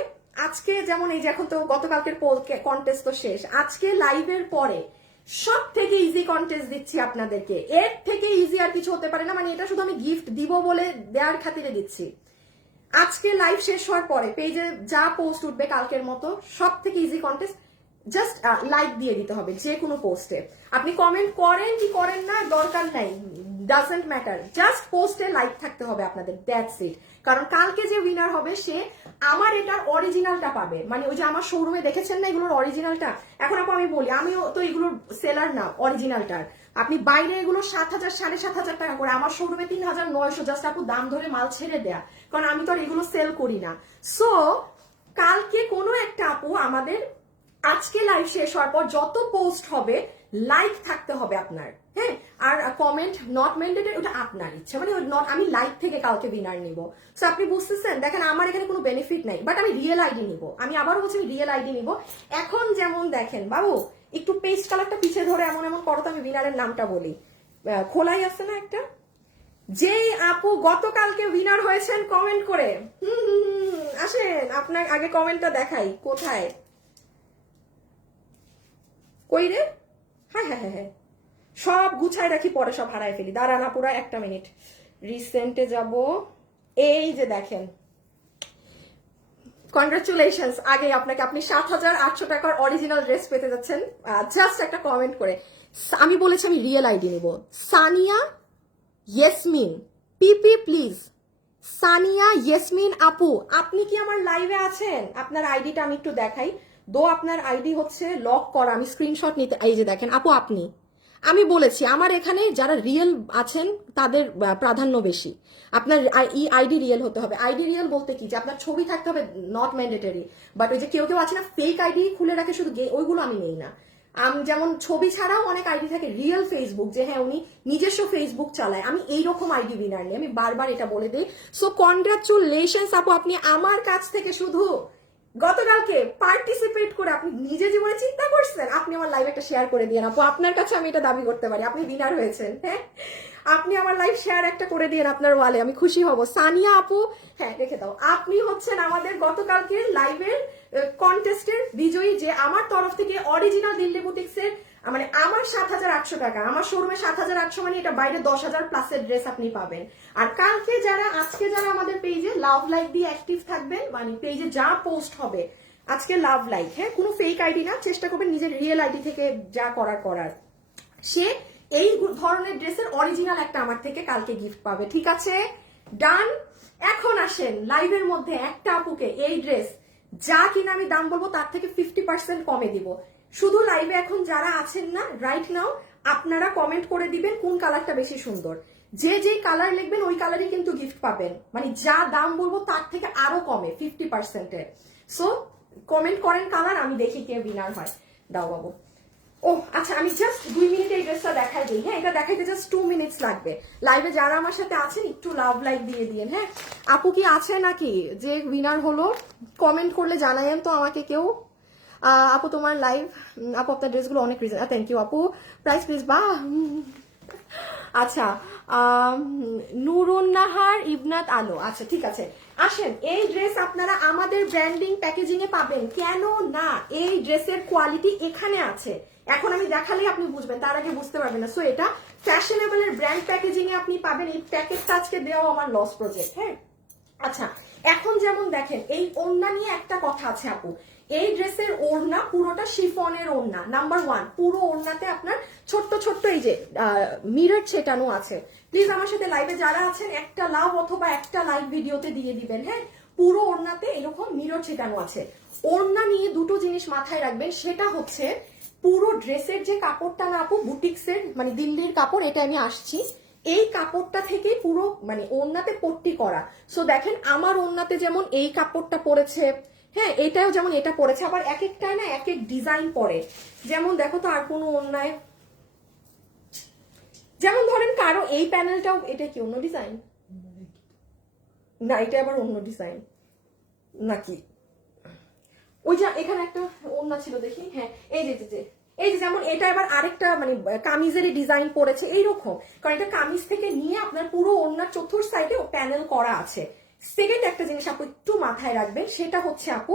আজকে যেমন এই যে এখন তো গতকালকের কন্টেস্ট তো শেষ, আজকে লাইভের পরে সব থেকে ইজি কন্টেস্ট দিচ্ছি আপনাদেরকে, এর থেকে ইজি আর কিছু হতে পারে না। মানে এটা শুধু আমি গিফট দিব বলে দেওয়ার খাতিরে দিচ্ছি। আজকে লাইভ শেষ হওয়ার পরে পেজে যা পোস্ট উঠবে কালকের মতো সব থেকে ইজি কন্টেস্ট, জাস্ট লাইক দিয়ে দিতে হবে যে কোনো পোস্টে। আপনি কমেন্ট করেন কি করেন না দরকার নাই, ডাজন্ট ম্যাটার, জাস্ট পোস্টে লাইক থাকতে হবে আপনাদের, দ্যাটস ইট। কারণ কালকে যে উইনার হবে সে আমার এটার অরিজিনালটা পাবে। মানে ওই যে আমার শোরুমে দেখেছেন না এগুলোর অরিজিনালটা, এখন আপু আমি বলি আমিও তো এগুলোর সেলার না অরিজিনালটার। আপনি বাইরে এগুলো 7,000 7,500 টাকা করে, আমার শোরুমে 3,900, জাস্ট আপু দাম ধরে মাল ছেড়ে দেয়া, কারণ আমি তো আর এগুলো সেল করি না। সো কালকে কোনো একটা আপু আমাদের আজকে লাইভ শেষ হওয়ার পর যত পোস্ট হবে লাইক থাকতে হবে আপনার। হ্যাঁ, আর কমেন্ট নট ম্যান্ডেটেড, ওটা আপনার ইচ্ছা, মানে আমি লাইক থেকে কালকে উইনার নিব। সো আপনি বুঝতেছেন, দেখেন আমার এখানে কোনো বেনিফিট নাই, বাট আমি রিয়েল আইডি নিব। আমি আবারও বলছি আমি রিয়েল আইডি নিব। এখন যেমন দেখেন বাবু একটু পেস্ট কালারটা পিছিয়ে ধরে এমন এমন করো তো আমি উইনারের নামটা বলি। খোলাই আছে না একটা, যেই আপু গতকালকে উইনার হয়েছেন কমেন্ট করে, আসেন আপনার আগে কমেন্টটা দেখাই, কোথায় কই রে, হ্যাঁ হ্যাঁ হ্যাঁ হ্যাঁ, সব গুছায় রাখি পরে সব হারায় ফেলি, দাঁড়ান পুরা একটা মিনিট, রিসেন্টে যাব। এই যে দেখেন, কনগ্রাচুলেশনস আগে আপনাকে, আপনি 7,800 টাকার অরিজিনাল ড্রেস পেতে যাচ্ছেন জাস্ট একটা কমেন্ট করে। আমি বলেছি আমি রিয়েল আইডি নিব, সানিয়া ইয়েসমিন, পিপি প্লিজ, সানিয়া ইয়েসমিন আপু, আপনি কি আমার লাইভে আছেন? আপনার আইডিটা আমি একটু দেখাই, দো আপনার আইডি হচ্ছে লক করা, আমি স্ক্রিনশট নিতে, এই যে দেখেন আপু আপনি, আমি বলেছি আমার এখানে যারা রিয়েল আছেন তাদের প্রাধান্য বেশি। আপনার আইডি রিয়েল হতে হবে। আইডি রিয়েল বলতে কি, যে আপনার ছবি থাকতে হবে, নট ম্যান্ডেটরি, বাট ওই যে কেউ কেউ আছে না ফেক আইডি খুলে রাখে শুধু, ওইগুলো আমি নেই না। যেমন ছবি ছাড়াও অনেক আইডি থাকে রিয়েল ফেসবুক, যে হ্যাঁ উনি নিজস্ব ফেসবুক চালায়, আমি এইরকম আইডি উইনার নিই, আমি বারবার এটা বলে দিই। সো কনগ্রাচুলেশনস আপু, আপনি আমার কাছ থেকে শুধু গতকালকে পার্টিসিপেট করে আপনি নিজে জীবনে চিন্তা করছেন, আপনি আমার লাইভ একটা শেয়ার করে দিয়ে আপু, আপনার কাছে আমি এটা দাবি করতে পারি আপনি উইনার হয়েছেন। হ্যাঁ, আপনি আমার লাইভ শেয়ার একটা করে দিয়ে আপনার ওয়ালে, আমি খুশি হব। সানিয়া আপু, হ্যাঁ রেখে দাও, আপনি হচ্ছেন আমাদের গতকালকে লাইভের কন্টেস্টের বিজয়ী, যে আমার তরফ থেকে অরিজিনাল দিল্লি বুটিক্সের মানে আমার 7,800 টাকা, আমার শোরুমে 7,800, মানে এটা বাইরে 10,000 প্লাসের ড্রেস আপনি পাবেন। আর কালকে যারা আজকে যারা আমাদের পেজে লাভ লাইক দিয়ে অ্যাক্টিভ থাকবেন, মানে পেজে যা পোস্ট হবে আজকে লাভ লাইক, হ্যাঁ কোনো ফেক আইডি না, চেষ্টা করবেন নিজের রিয়েল আইডি থেকে যা করার, সে এই ধরনের ড্রেসের অরিজিনাল একটা আমার থেকে কালকে গিফট পাবে। ঠিক আছে, ডান। এখন আসেন লাইভের মধ্যে একটা আপুকে এই ড্রেস যা কিনা আমি দাম বলবো তার থেকে 50% কমে দিব। শুধু লাইভে এখন যারা আছেন না রাইট নাও, আপনারা কমেন্ট করে দিবেন কোন কালারটা বেশি সুন্দর। যে যে কালার লিখবেন ওই কালারই কিন্তু গিফট পাবেন, মানে যা দাম বলবো তার থেকে আরো কমে 50%-এর। সো কমেন্ট করেন কালার, আমি দেখি কে উইনার হয়। দাও বাবু। ও আচ্ছা, আমি জাস্ট 2 মিনিটে এই ড্রেসটা দেখাই দিই। হ্যাঁ, এটা দেখাইতে জাস্ট 2 মিনিটস লাগবে। লাইভে যারা আমার সাথে আছেন একটু লাভ লাইক দিয়ে দিয়েন। হ্যাঁ, আপু কি আছে নাকি যে উইনার হলো? কমেন্ট করলে জানাইন তো আমাকে কেউ। আপু তোমার লাইভ, আপু আপনার ড্রেসগুলো অনেক রিজন। থ্যাংক ইউ আপু। Price please. বা আচ্ছা, নুরুন্নাহার ইবনাত আলো। আচ্ছা ঠিক আছে, আসেন এই ড্রেস আপনারা আমাদের ব্র্যান্ডিং প্যাকেজিং এ পাবেন। কেন না, এই ড্রেসের কোয়ালিটি এখানে আছে। এখন আমি দেখালে আপনি বুঝবেন, তার আগে বুঝতে পারবেন না। সো এটা ফ্যাশনেবল এর ব্র্যান্ড প্যাকেজিং এ আপনি পাবেন। এই প্যাকেটটা আজকে দেওয়া আমার লস প্রজেক্ট। হ্যাঁ আচ্ছা, এখন যেমন দেখেন এই ওড়না নিয়ে একটা কথা আছে আপু। এই ড্রেসের ওড়না পুরোটা শিফনের ওড়না। নাম্বার 1, পুরো ওড়নাতে আপনার ছোট্ট ছোট্ট এই যে মিরর ছেটানো আছে। প্লিজ আমার সাথে লাইভে যারা আছেন একটা লাভ অথবা একটা লাইভ ভিডিওতে দিয়ে দিবেন। হ্যাঁ, পুরো ওড়নাতে এরকম মিরর ছেটানো আছে। ওড়না নিয়ে দুটো জিনিস মাথায় রাখবেন, সেটা হচ্ছে পুরো ড্রেসের যে কাপড়টা না আপু বুটিক্সের মানে দিল্লির কাপড়, এটা আমি আসছি এই কাপড়টা থেকে পুরো মানে ওড়নাতে পট্টি করা। সো দেখেন আমার ওড়নাতে যেমন এই কাপড়টা পড়েছে, হ্যাঁ এটাও যেমন এটা পড়েছে, আবার এক একটায় না এক এক ডিজাইন পড়ে। যেমন দেখো তো আর কোনো ওড়নায়, যেমন ধরেন কারো এই প্যানেলটাও, এটা কি অন্য ডিজাইন না, এটা আবার অন্য ডিজাইন নাকি? ওই যে এখানে একটা ওড়না ছিল দেখি, হ্যাঁ এই যে এই যে যেমন এটা এবার আরেকটা মানে কামিজেরই ডিজাইন পড়েছে এইরকম, কারণ এটা কামিজ থেকে নিয়ে আপনার পুরো ওড়নার চতুর্থ সাইডে প্যানেল করা আছে। সেকেন্ড একটা জিনিস আপু একটু মাথায় রাখবেন, সেটা হচ্ছে আপু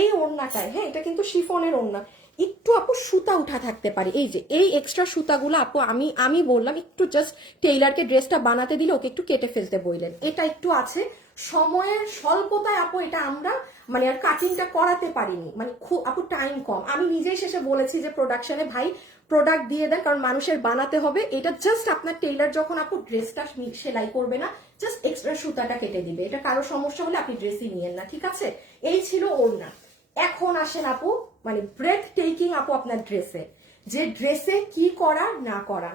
এই ওড়নাটায়, হ্যাঁ এটা কিন্তু শিফনের ওড়না, একটু আপু সুতা উঠা থাকতে পারে। এই যে এই এক্সট্রা সুতাগুলো আপু আমি বললাম একটু জাস্ট টেইলারকে ড্রেসটা বানাতে দিলে ওকে একটু কেটে ফেলতে বললেন, এটা একটু আছে। সময়ের স্বল্পতায় আপু এটা আমরা মানে আর কাটিংটা করাতে পারিনি, মানে খুব আপু টাইম কম। আমি নিজেই শেষে বলেছি যে প্রোডাকশনে ভাই প্রোডাক্ট দিয়ে দেন, কারণ মানুষের বানাতে হবে। এটা জাস্ট আপনার টেইলার যখন আপু ড্রেসটা সেলাই করবে না, জাস্ট এক্সট্রা সুতাটা কেটে দিবে। এটা কারো সমস্যা হলে আপনি ড্রেসই নিয়েন না, ঠিক আছে? এই ছিল ওড়না। এখন আসেন আপু মানে ব্রেথ টেকিং আপু আপনার ড্রেসে, যে ড্রেসে কি করা না করা।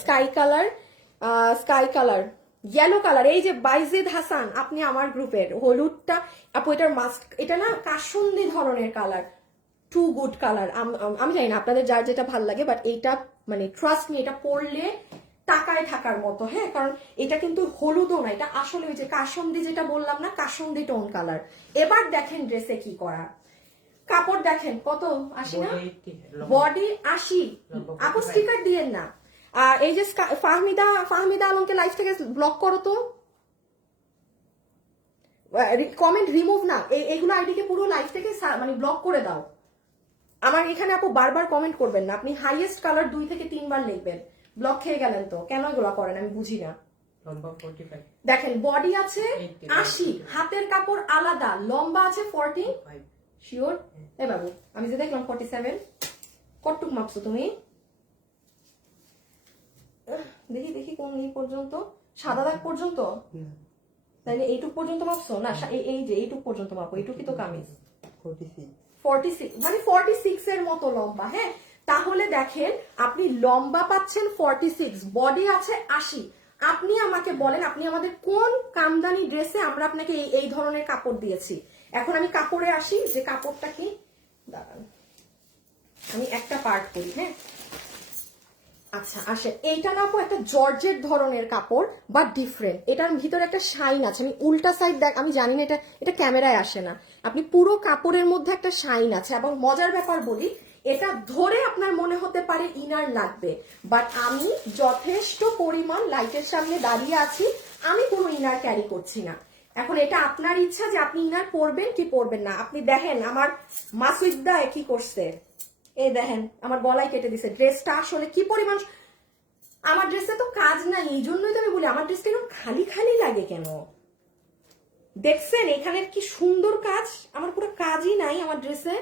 স্কাই কালার ইয়েলো কালার, এই যে বাইজিদ হাসান আপনি আমার গ্রুপের, হলুদটা আপু এটার মাস্ট, এটা না কাসুন্দি ধরনের কালার, টু গুড কালার। আমি জানি না আপনাদের যার যেটা ভাল লাগে, বাট এইটা মানে ট্রাস্ট মি এটা পরলে তাকায় থাকার মতো। হ্যাঁ, কারণ এটা কিন্তু হলুদও না, এটা আসলে ওই যে কাসুন্দি যেটা বললাম না, কাসুন্দি টোন কালার। এবার দেখেন ড্রেসে কি করা, কাপড় দেখেন কত, 80 না, বডি 80। আপু স্টিকার দিয়েন না। আর এই যে ফাহমিদা আলমকে লাইফ থেকে ব্লক করো তো, কমেন্ট রিমুভ না, এইগুলো আইডিকে পুরো লাইফ থেকে মানে ব্লক করে দাও। আমার এখানে আপু বারবার কমেন্ট করবেন না, আপনি হাইয়েস্ট কালার 2 থেকে 3 বার লিখবেন। ব্লক খেয়ে গেলেন তো, কেন এগুলো করেন আমি বুঝি না। দেখেন বডি আছে 80, হাতের কাপড় আলাদা, লম্বা আছে 40। শিওর? এ বাবু আমি যে দেখলাম 47। কতটুক মাপছো তুমি? দেখি কোন এই পর্যন্ত, সাদা দাগ পর্যন্ত, তাইলে এইটুক পর্যন্ত মাপছো না? এই যে এইটুক পর্যন্ত মাপো, এইটুকুই তো কামিজ। 46 মানে 46 এর মতো লম্বা। হ্যাঁ, তাহলে দেখেন আপনি লম্বা পাচ্ছেন 46, বডি আছে 80। আপনি আমাকে বলেন আপনি আমাদের কোন কামদানি ড্রেসে আমরা আপনাকে এই ধরনের কাপড় দিয়েছি। এখন আমি কাপড়ে আসি, যে কাপড়টা কি, দাঁড়ান আমি একটা পার্ট করি। হ্যাঁ আচ্ছা আসে, এইটা না আপু একটা জর্জেট ধরনের কাপড় বা ডিফারেন্ট, এটার ভিতরে একটা শাইন আছে। আমি উল্টা সাইড দেখ, আমি জানি না এটা ক্যামেরায় আসে না, আপনি পুরো কাপড়ের মধ্যে একটা শাইন আছে। এবং মজার ব্যাপার বলি, এটা ধরে আপনার মনে হতে পারে ইনার লাগবে, বাট আমি যথেষ্ট পরিমাণ লাইটের সামনে দাঁড়িয়ে আছি, আমি কোনো ইনার ক্যারি করছি না। এখন এটা আপনার ইচ্ছা যে আপনি ইনার পরবেন কি পরবেন না। আপনি দেখেন আমার মাসুইদা কি করছে, এই দেখেন আমার গলায় কেটে দিছে। ড্রেসটা আসলে কি পরিমাণ, আমার ড্রেসে তো কাজ নাই, এই জন্যই তো আমি বলি আমার ড্রেসটা এরকম খালি খালি লাগে কেন। দেখছেন এখানে কি সুন্দর কাজ, আমার পুরো কাজই নাই আমার ড্রেসে।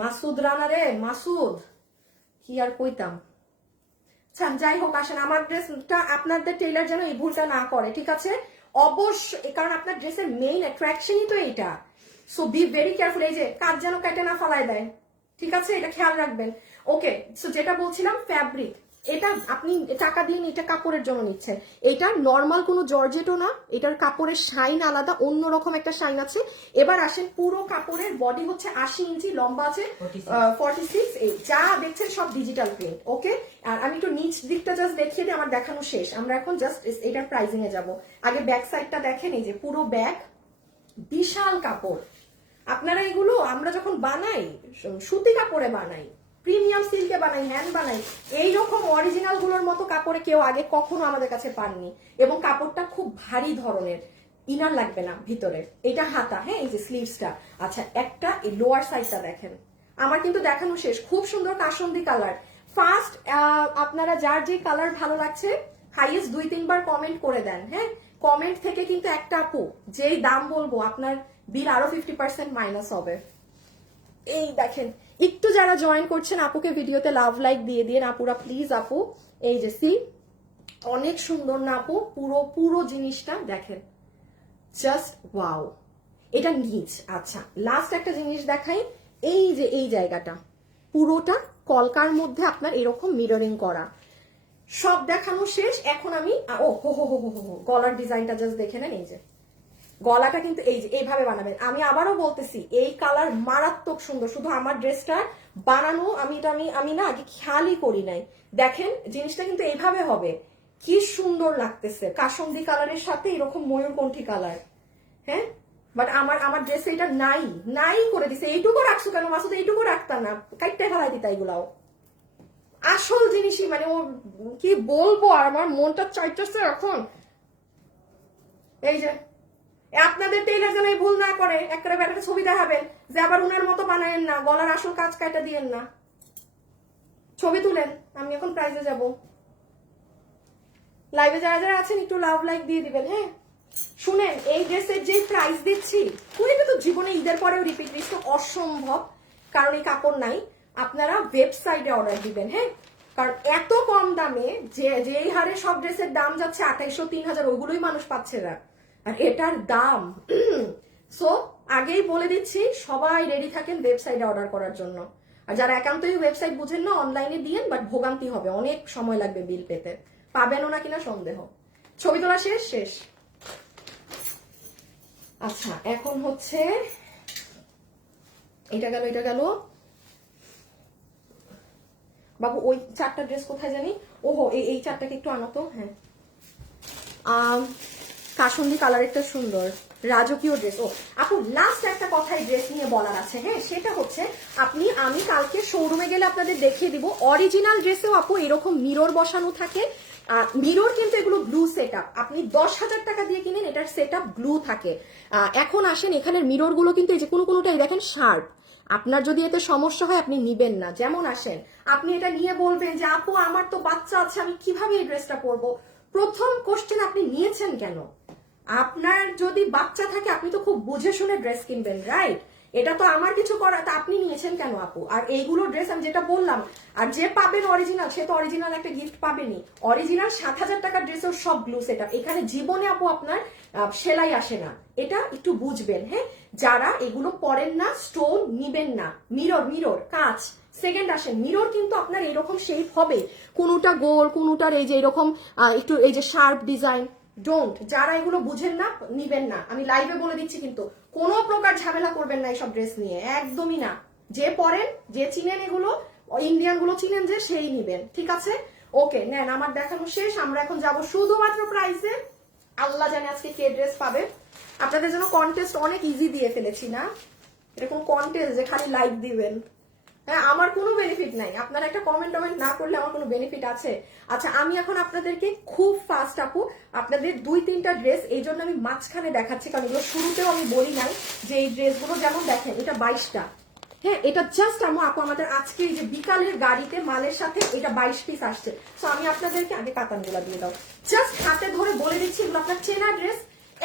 মাসুদ রানা রে, মাসুদ কি আর কইতাম। যাই হোক আসেন, আমার ড্রেসটা আপনাদের টেইলার যেন এই ভুলটা না করে, ঠিক আছে? অবশ্যই, কারণ আপনার ড্রেসের মেইন অ্যাট্রাকশনই তো এইটা। সো বি ভেরি কেয়ারফুল, এই যে কাজ যেন কেটে না ফালায় দেয়, ঠিক আছে? এটা খেয়াল রাখবেন। ওকে, সো যেটা বলছিলাম, ফ্যাব্রিক, এটা আপনি টাকা দিয়ে এটা কাপড়ের জন্য নিচ্ছেন, এটা নর্মাল কোনো জর্জেটও না, এটার কাপড়ের শাইন আলাদা, অন্যরকম একটা শাইন আছে। এবার আসেন, পুরো কাপড়ের বডি হচ্ছে 80 ইঞ্চি, লম্বা আছে 46, এই যা দেখছেন সব ডিজিটাল প্রিন্ট। ওকে, আর আমি একটু নিচ দিকটা জাস্ট দেখিয়ে দিই, আমার দেখানো শেষ, আমরা এখন জাস্ট এটার প্রাইজিং এ যাব। আগে ব্যাক সাইডটা দেখেন, এই যে পুরো ব্যাক, বিশাল কাপড়। আপনারা এগুলো আমরা যখন বানাই সুতি কাপড়ে বানাই, প্রিমিয়াম সিল্কে বানাই, হ্যান্ড বানাই, এইরকম অরিজিনাল গুলোর মতো কাপড়ে কেউ আগে কখনো আমাদের কাছে পাননি। এবং কাপড়টা খুব ভারী ধরনের, ইনার লাগবে না ভিতরে। এটা হাতা, হ্যাঁ, এই যে স্লিভসটা। আচ্ছা, একটা এই লোয়ার সাইডটা দেখেন, আমার কিন্তু দেখানো শেষ। খুব সুন্দর কাসন্দি কালার। ফার্স্ট আপনারা যার যে কালার ভালো লাগছে হাইয়েস্ট 2-3 বার কমেন্ট করে দেন, হ্যাঁ? কমেন্ট থেকে কিন্তু একটা আপু যেই দাম বলবো আপনার বিল আরো 50% মাইনাস হবে। এই দেখেন, একটু যারা জয়েন করছেন আপুকে ভিডিওতে লাভ লাইক দিয়ে দিন আপুরা, প্লিজ আপু। এই যে সি, অনেক সুন্দর না আপু? পুরো পুরো জিনিসটা দেখেন, জাস্ট ওয়াও। এটা নিচ। আচ্ছা, লাস্ট একটা জিনিস দেখাই, এই যে এই জায়গাটা পুরোটা কলকার মধ্যে আপনার এরকম মিররিং করা। সব দেখানো শেষ, এখন আমি ও হো হো হো হো হো গলার ডিজাইনটা জাস্ট দেখে নেন। এই যে গলাটা কিন্তু এই যে এইভাবে বানাবেন। আমি আবারও বলতেছি, এই কালার মারাত্মক সুন্দর, শুধু আমার ড্রেসটা বানানো আমি না আগে খেয়ালই করি নাই। দেখেন জিনিসটা কিন্তু এইভাবে হবে, কি সুন্দর লাগতেছে কাসন্দি কালারের সাথে এরকম ময়ূরকণ্ঠী কালার, হ্যাঁ? বাট আমার ড্রেসে এটা নাই করে দিছে। এইটুকু রাখছো কেন মাসুদ? এইটুকু রাখতা না, কাইটটা ফেলাই দিতা এগুলাও। আসল জিনিসই মানে ও কি বলবো, আর আমার মনটা চাইতেছে এখন। এই যে আপনাদের টেইলার যেন এই ভুল না করে, একটা ব্যাপারে ছবি দেখাবেন যে আবার উনার মতো বানায়েন না, গলার আসল কাজ কাটা দিয়েন না, ছবি তুলেন। আমি এখন প্রাইজে যাব। লাইভে যারা যারা আছেন একটু লাভ লাইক দিয়ে দিবেন, হ্যাঁ? শুনেন, এই ড্রেসের যে প্রাইস দিচ্ছি, কুড়িতে তো জীবনে ঈদের পরেও রিপিট রিস্ক অসম্ভব, কারণ এই কাপড় নাই। আপনারা ওয়েবসাইটে অর্ডার দিবেন, হ্যাঁ? কারণ এত কম দামে যে হারে সব ড্রেসের দাম যাচ্ছে 2800 3000, ওগুলোই মানুষ পাচ্ছে না, আর এটার দাম। সো আগেই বলে দিচ্ছি, সবাই রেডি থাকেন ওয়েবসাইটে অর্ডার করার জন্য। আর যারা একান্তই ওয়েবসাইট বুঝেন না, অনলাইনে দিয়েন, বাট ভোগান্তি হবে, অনেক সময় লাগবে বিল পেতে, পাবেনও না কিনা সন্দেহ। ছবি তোলা শেষ। আচ্ছা, এখন হচ্ছে এটা গেল বাবু, ওই 4টা ড্রেস কোথায় জানি, ওহো এই 4টাকে একটু আনো তো। হ্যাঁ, কাসন্দি কালারেরটা সুন্দর, রাজকীয় ড্রেস। ও আপু, লাস্ট একটা কথাই ড্রেস নিয়ে বলার আছে, হ্যাঁ? সেটা হচ্ছে আমি কালকে শোরুমে গেলে আপনাদের দেখিয়ে দিব, অরিজিনাল ড্রেসেও আপু এরকম মিরর বসানো থাকে। মিরর কিন্তু এগুলো ব্লু সেট আপ, আপনি 10,000 টাকা দিয়ে কিনেন, এটার সেট আপ ব্লু থাকে। এখন আসেন, এখানের মিরর গুলো কিন্তু এই যে কোনোটাই দেখেন শার্প। আপনার যদি এতে সমস্যা হয় আপনি নিবেন না। যেমন আসেন, আপনি এটা নিয়ে বলবেন যে আপু আমার তো বাচ্চা আছে, আমি কিভাবে এই ড্রেসটা পরবো? প্রথম কোশ্চেন, আপনি নিয়েছেন কেন? আপনার যদি বাচ্চা থাকে আপনি তো খুব বুঝে শুনে ড্রেস কিনবেন, রাইট? এটা তো আমার কিছু করা, তা আপনি নিয়েছেন কেন আপু? আর এইগুলো ড্রেস আমি যেটা বললাম, আর যে পাবেন অরিজিনাল, সে তো অরিজিনাল একটা গিফট পাবেনই। অরিজিনাল 7,000 টাকার ড্রেসের সব ব্লু সেট আপ, এখানে জীবনে আপু আপনার সেলাই আসে না, এটা একটু বুঝবেন, হ্যাঁ? যারা এগুলো পরেন না, স্টোন নিবেন না। মিরর কাঁচ। সেকেন্ড আসেন, মিরর কিন্তু আপনার এরকম শেপ হবে, কোনোটা গোল, কোনোটার এই যে এরকম একটু এই যে শার্প ডিজাইন। ডোন্ট, যারা এগুলো বুঝেন না নিবেন না, আমি লাইভে বলে দিচ্ছি, কিন্তু কোনো প্রকার ঝামেলা করবেন না এইসব ড্রেস নিয়ে, একদমই না। যে পরেন, যে চিনেন এগুলো, ইন্ডিয়ান গুলো চিনেন যে, সেই নিবেন, ঠিক আছে? ওকে, নেন, আমার দেখানো শেষ। আমরা এখন যাব শুধুমাত্র প্রাইসে। আল্লাহ জানে আজকে কে ড্রেস পাবে। আপনাদের জন্য কন্টেস্ট অনেক ইজি দিয়ে ফেলেছি না, এটা কোনো কন্টেস্ট যে খালি লাইক দিবেন। হ্যাঁ, আমার কোনো বেনিফিট নাই, আপনারা একটা কমেন্ট না করলে আমার কোনো বেনিফিট আছে? আচ্ছা, আমি এখন আপনাদেরকে খুব ফাস্ট আপু, আপনাদের 2-3টা ড্রেস, এই জন্য আমি মাঝখানে দেখাচ্ছি, কারণ এগুলো শুরুতেও আমি বলি নাই যে এই ড্রেসগুলো, যেমন দেখেন এটা 22টা, হ্যাঁ? এটা জাস্ট আপু আমাদের আজকে এই যে বিকালের গাড়িতে মালের সাথে এটা 22 পিস আসছে। তো আমি আপনাদেরকে আগে কাতানগুলা দিয়ে দাও, জাস্ট হাতে ধরে বলে দিচ্ছি, এগুলো আপনার চেনা ড্রেস।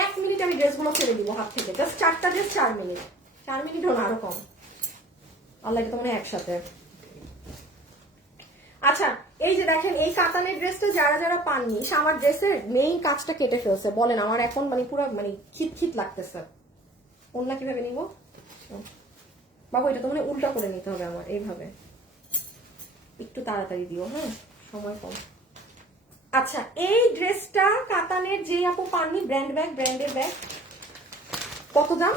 1 মিনিট আমি ড্রেসগুলো ছেড়ে দিব হাত থেকে, জাস্ট 4টা ড্রেস 4 মিনিট, 4 মিনিটও না, আরো কম। আল্লাহ, এটা তো মানে একসাথে। আচ্ছা এই যে দেখেন এই কাতানের ড্রেসটা যারা যারা পাননি, সে আমার ড্রেসের মেইন কাজটা কেটে ফেলছে। বলেন আমার এখন মানে পুরো মানে খিট লাগতেছে। অন্য কিভাবে নিব বাবু? এটা তো মানে উল্টা করে নিতে হবে আমার, এইভাবে। একটু তাড়াতাড়ি দিও, হ্যাঁ, সময় কম। আচ্ছা এই ড্রেসটা কাতানের যে আপু পাননি, ব্র্যান্ডের ব্যাগ, কত দাম?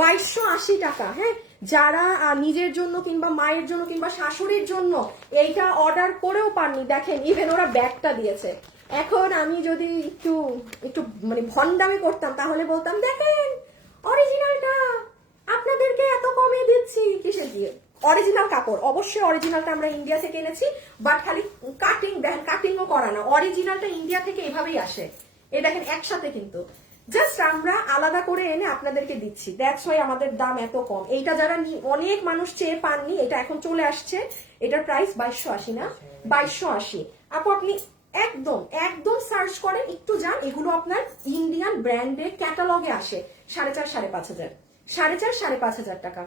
2280 টাকা। হ্যাঁ, যারা নিজের জন্য কিংবা মায়ের জন্য কিংবা শাশুড়ির জন্য এইটা অর্ডার করেও পাননি, দেখেন ইভেন ওরা ব্যাগটা দিয়েছে। এখন আমি যদি একটু একটু মানে ভন্ডামি করতাম তাহলে বলতাম দেখেন অরিজিনালটা আপনাদেরকে এত কমে দিচ্ছি। কিসে দিয়ে? অরিজিনাল কাপড়, অবশ্যই অরিজিনালটা আমরা ইন্ডিয়া থেকে এনেছি, বাট খালি কাটিংও করা না, অরিজিনালটা ইন্ডিয়া থেকে এভাবেই আসে। এই দেখেন একসাথে, কিন্তু জাস্ট আমরা আলাদা করে এনে আপনাদেরকে দিচ্ছি, দ্যাটস ওয়াই আমাদের দাম এত কম। এইটা যারা অনেক মানুষ চেয়ে পাননি, এটা এখন চলে আসছে। এটার প্রাইস 2280 না, 2280। আপু আপনি একদম একদম সার্চ করেন, একটু যান, এগুলো আপনার ইন্ডিয়ান ব্র্যান্ডের ক্যাটালগে আসে 4,500 5,500, 4,500 5,500 টাকা,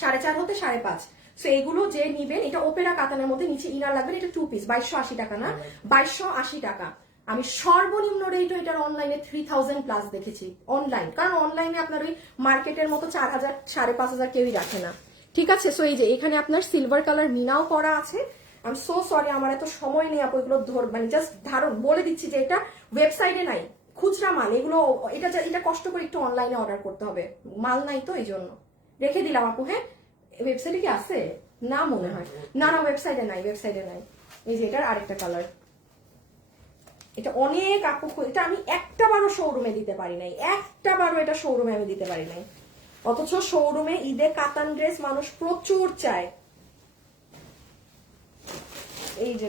4,500 হতে 5,500। সো এগুলো যে নিবেন, এটা ওপেরা কাতানের মধ্যে, নিচে ইনার লাগবে। এটা 2 পিস, 2280 টাকা না, 2280 টাকা। আমি সর্বনিম্ন রেট এটার অনলাইনে 3000 প্লাস দেখেছি অনলাইন, কারণ অনলাইনে আপনার ওই মার্কেটের মতো 4,000 5,500 কেউই রাখে না। ঠিক আছে, সো এই যে এখানে আপনার সিলভার কালার মিনাও করা আছে। আমি সো সরি, আমার এত সময় নেই আপু এগুলো মানে জাস্ট ধারণ বলে দিচ্ছি যে এটা ওয়েবসাইটে নাই, খুচরা মাল এগুলো। এটা কষ্ট করে একটু অনলাইনে অর্ডার করতে হবে, মাল নাই তো এই জন্য রেখে দিলাম আপু। হ্যাঁ, ওয়েবসাইটে কি আছে না মনে হয়, না ওয়েবসাইটে নাই, এই যে এটার আরেকটা কালার, এটা অনেক আপু, এটা আমি একটা বারও শোরুমে দিতে পারি নাই, একটা বারও এটা শোরুমে আমি দিতে পারি নাই, অথচ শোরুমে ঈদে কাতান ড্রেস মানুষ প্রচুর চায়। এই যে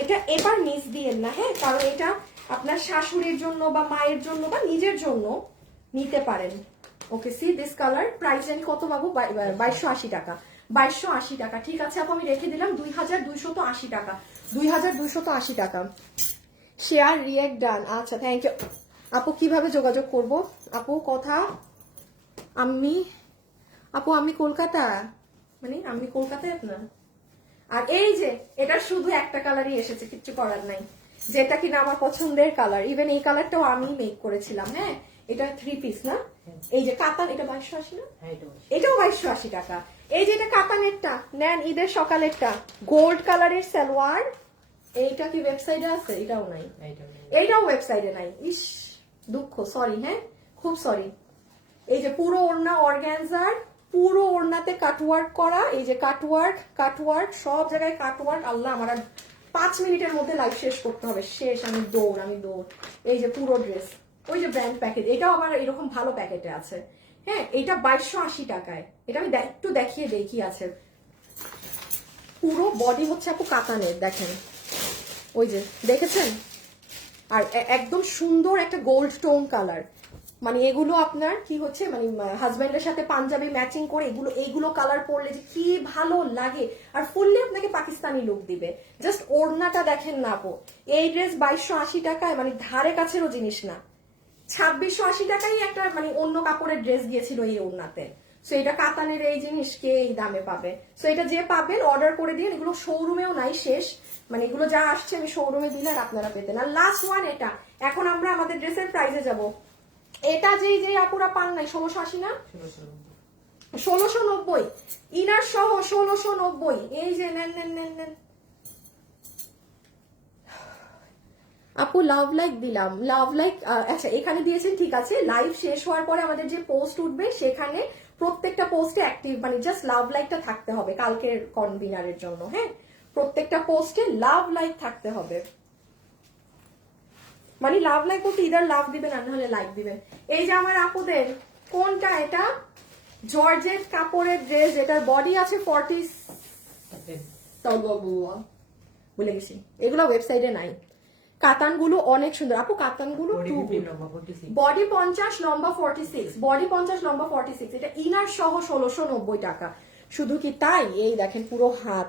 এটা এবার নিচ দিয়েন না, হ্যাঁ, কারণ এটা আপনার শাশুড়ির জন্য বা মায়ের জন্য বা নিজের জন্য নিতে পারেন। ওকে, সি দিস কালার, প্রাইস জানি কত বাবু? 2280 টাকা, 2280 টাকা। ঠিক আছে আপু, আমি রেখে দিলাম 2280 টাকা, 2280 টাকা। শেয়ার রিয়েক্ট ডান। আচ্ছা থ্যাংক ইউ আপু। কিভাবে যোগাযোগ করব আপু? কথা আমি কলকাতা, মানে আমি কলকাতায় আপনার। আর এই যে এটা শুধু একটা কালারই এসেছে, কিচ্ছু করার নাই, যেটা কিনা আমার পছন্দের কালার। ইভেন এই কালারটাও আমি মেক করেছিলাম। হ্যাঁ, এটা 3 পিস না, এই যে কাতান, এটা 2280 না, এটাও 2280 টাকা। এই যে এটা কাতানেরটা নেন, ঈদের সকালেরটা, গোল্ড কালারের সালোয়ার। এইটা কি ওয়েবসাইটে আছে? এটাও নাই, এইটাও ওয়েবসাইটে নাই। ইস দুঃখ, সরি, হ্যাঁ খুব সরি। এই যে পুরো ওড়না অর্গানজার, পুরো ওড়নাতে কাটওয়ার্ক করা, এই যে কাটওয়ার্ক সব জায়গায় কাটওয়ার্ক। আল্লাহ, আমার 5 মিনিটের মধ্যে লাইভ শেষ করতে হবে, শেষ। আমি দৌড়। এই যে পুরো ড্রেস, ওই যে ব্র্যান্ড প্যাকেট, এটাও আবার এরকম ভালো প্যাকেটে আছে। হ্যাঁ, এটা 2280 টাকায়। এটা আমি একটু দেখিয়ে দেই কি আছে। পুরো বডি হচ্ছে আপু কাতানের, দেখেন, ওই যে দেখেছেন, আর একদম সুন্দর একটা গোল্ড টোন কালার। মানে এগুলো আপনার কি হচ্ছে, মানে হাজবেন্ডের সাথে পাঞ্জাবি ম্যাচিং করে এইগুলো কালার পরলে যে কি ভালো লাগে, আর ফুললি আপনাকে পাকিস্তানি লুক দিবে। জাস্ট ওড়নাটা দেখেন না আপু, এই ড্রেস 2280 টাকায় মানে ধারে কাছেরও জিনিস না। 2680 টাকাই একটা মানে অন্য কাপড়ের ড্রেস গিয়েছিল এই ওড়নাতে। সো এটা কাতানের এই জিনিস কে এই দামে পাবে? সো এটা যে পাবেন অর্ডার করে দিন, এগুলো শোরুমেও নাই, শেষ। মানে এগুলো যা আসছে আমি শোরুমে দিলে আর আপনারা পেতেন। আর লাস্ট ওয়ান এটা। এখন আমরা আমাদের ড্রেসের প্রাইসে যাব। এটা যে আপুরা পান নাই, 1680 না, 1690 ইনার সহ 1690। এই যে নেন আপু, লাভ লাইক দিলাম, লাভ লাইক। আচ্ছা এখানে দিয়েছেন, ঠিক আছে। লাইভ শেষ হওয়ার পরে আমাদের যে পোস্ট উঠবে সেখানে প্রত্যেকটা পোস্টে অ্যাক্টিভ মানে জাস্ট লাভ লাইকটা থাকতে হবে কালকের কনভিনারের জন্য। হ্যাঁ, প্রত্যেকটা পোস্টে লাভ লাইক থাকতে হবে। মানে লাভ লাইক বলতে ইদার লাভ দিবেন আর নাহলে লাইক দিবেন। এই যে আমার আপুদের কোনটা, এটা জর্জেট কাপড়ের ড্রেস, এটার বডি আছে 40, ভুলে গেছি, এগুলো ওয়েবসাইটে নাই। কাতানগুলো অনেক সুন্দর আপু, কাতানগুলো বডি 50, লম্বা 46, বডি 50, লম্বা 46। এটা ইনার সহ 1690 টাকা। শুধু কি তাই, এই দেখেন পুরো হাত,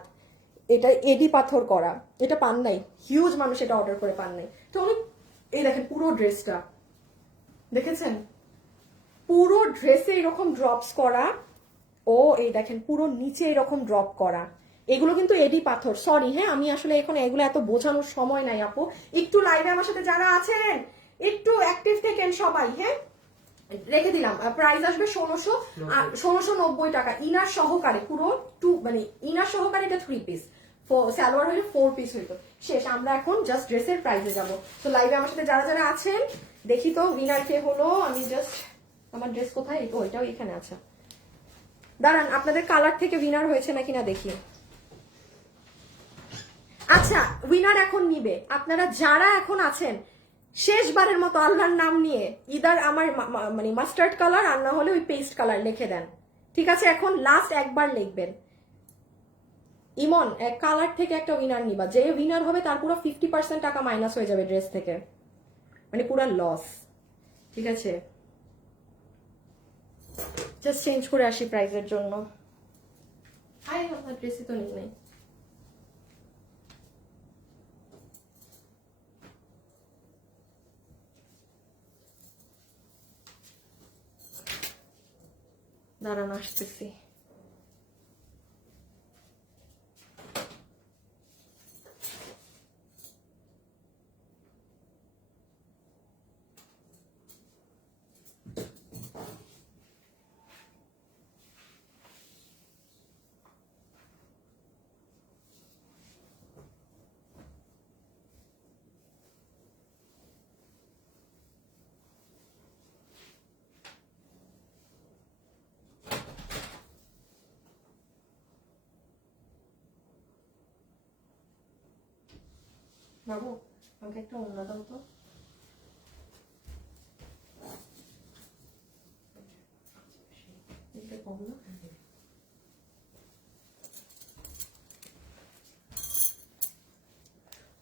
এটা এডি পাথর করা, এটা পান নাই, হিউজ মানুষ এটা অর্ডার করে পান নাই। তো এই দেখেন পুরো ড্রেসটা দেখেছেন, পুরো ড্রেসে এরকম ড্রপস করা, ও এই দেখেন পুরো নিচে এরকম ড্রপ করা। এগুলো কিন্তু এডি পাথর, সরি হ্যাঁ, আমি আসলে এখন এগুলো এত বোঝানোর সময় নাই আপু। একটু লাইভে আমার সাথে যারা আছেন একটু অ্যাক্টিভ থাকেন সবাই, হ্যাঁ রেখে দিলাম। প্রাইস আসবে 1690 টাকা ইনার সহকারে, পুরো মানে ইনার সহকারে এটা 3 পিস, সালোয়ার হলে 4 পিস হইতো। শেষ, আমরা এখন জাস্ট ড্রেসের প্রাইসে যাবো। তো লাইভে আমার সাথে যারা যারা আছেন দেখি তো উইনার কে হলো। আমি জাস্ট, আমার ড্রেস কোথায়, তো ওইটাও এখানে আছে, দাঁড়ান আপনাদের কালার থেকে উইনার হয়েছে নাকি না দেখি। আচ্ছা উইনার এখন নিবে আপনারা যারা এখন আছেন, শেষবারের মতো আল্লাহর নাম নিয়ে ইদার আমার মানে মাস্টার্ড কালার আর না হলে ওই পেস্ট কালার লিখে দেন, ঠিক আছে? এখন লাস্ট একবার লিখবেন। ইমন কালার থেকে একটা উইনার নিবা, যে উইনার হবে তার পুরো 50% টাকা মাইনাস হয়ে যাবে ড্রেস থেকে, মানে পুরো লস, ঠিক আছে? জাস্ট চেঞ্জ করে আসি প্রাইজের জন্য। হাই আমার ড্রেসই তো নেই। দাঁড়ান আসতেছি। বাবু আমাকে একটা ওড়না দাও তো।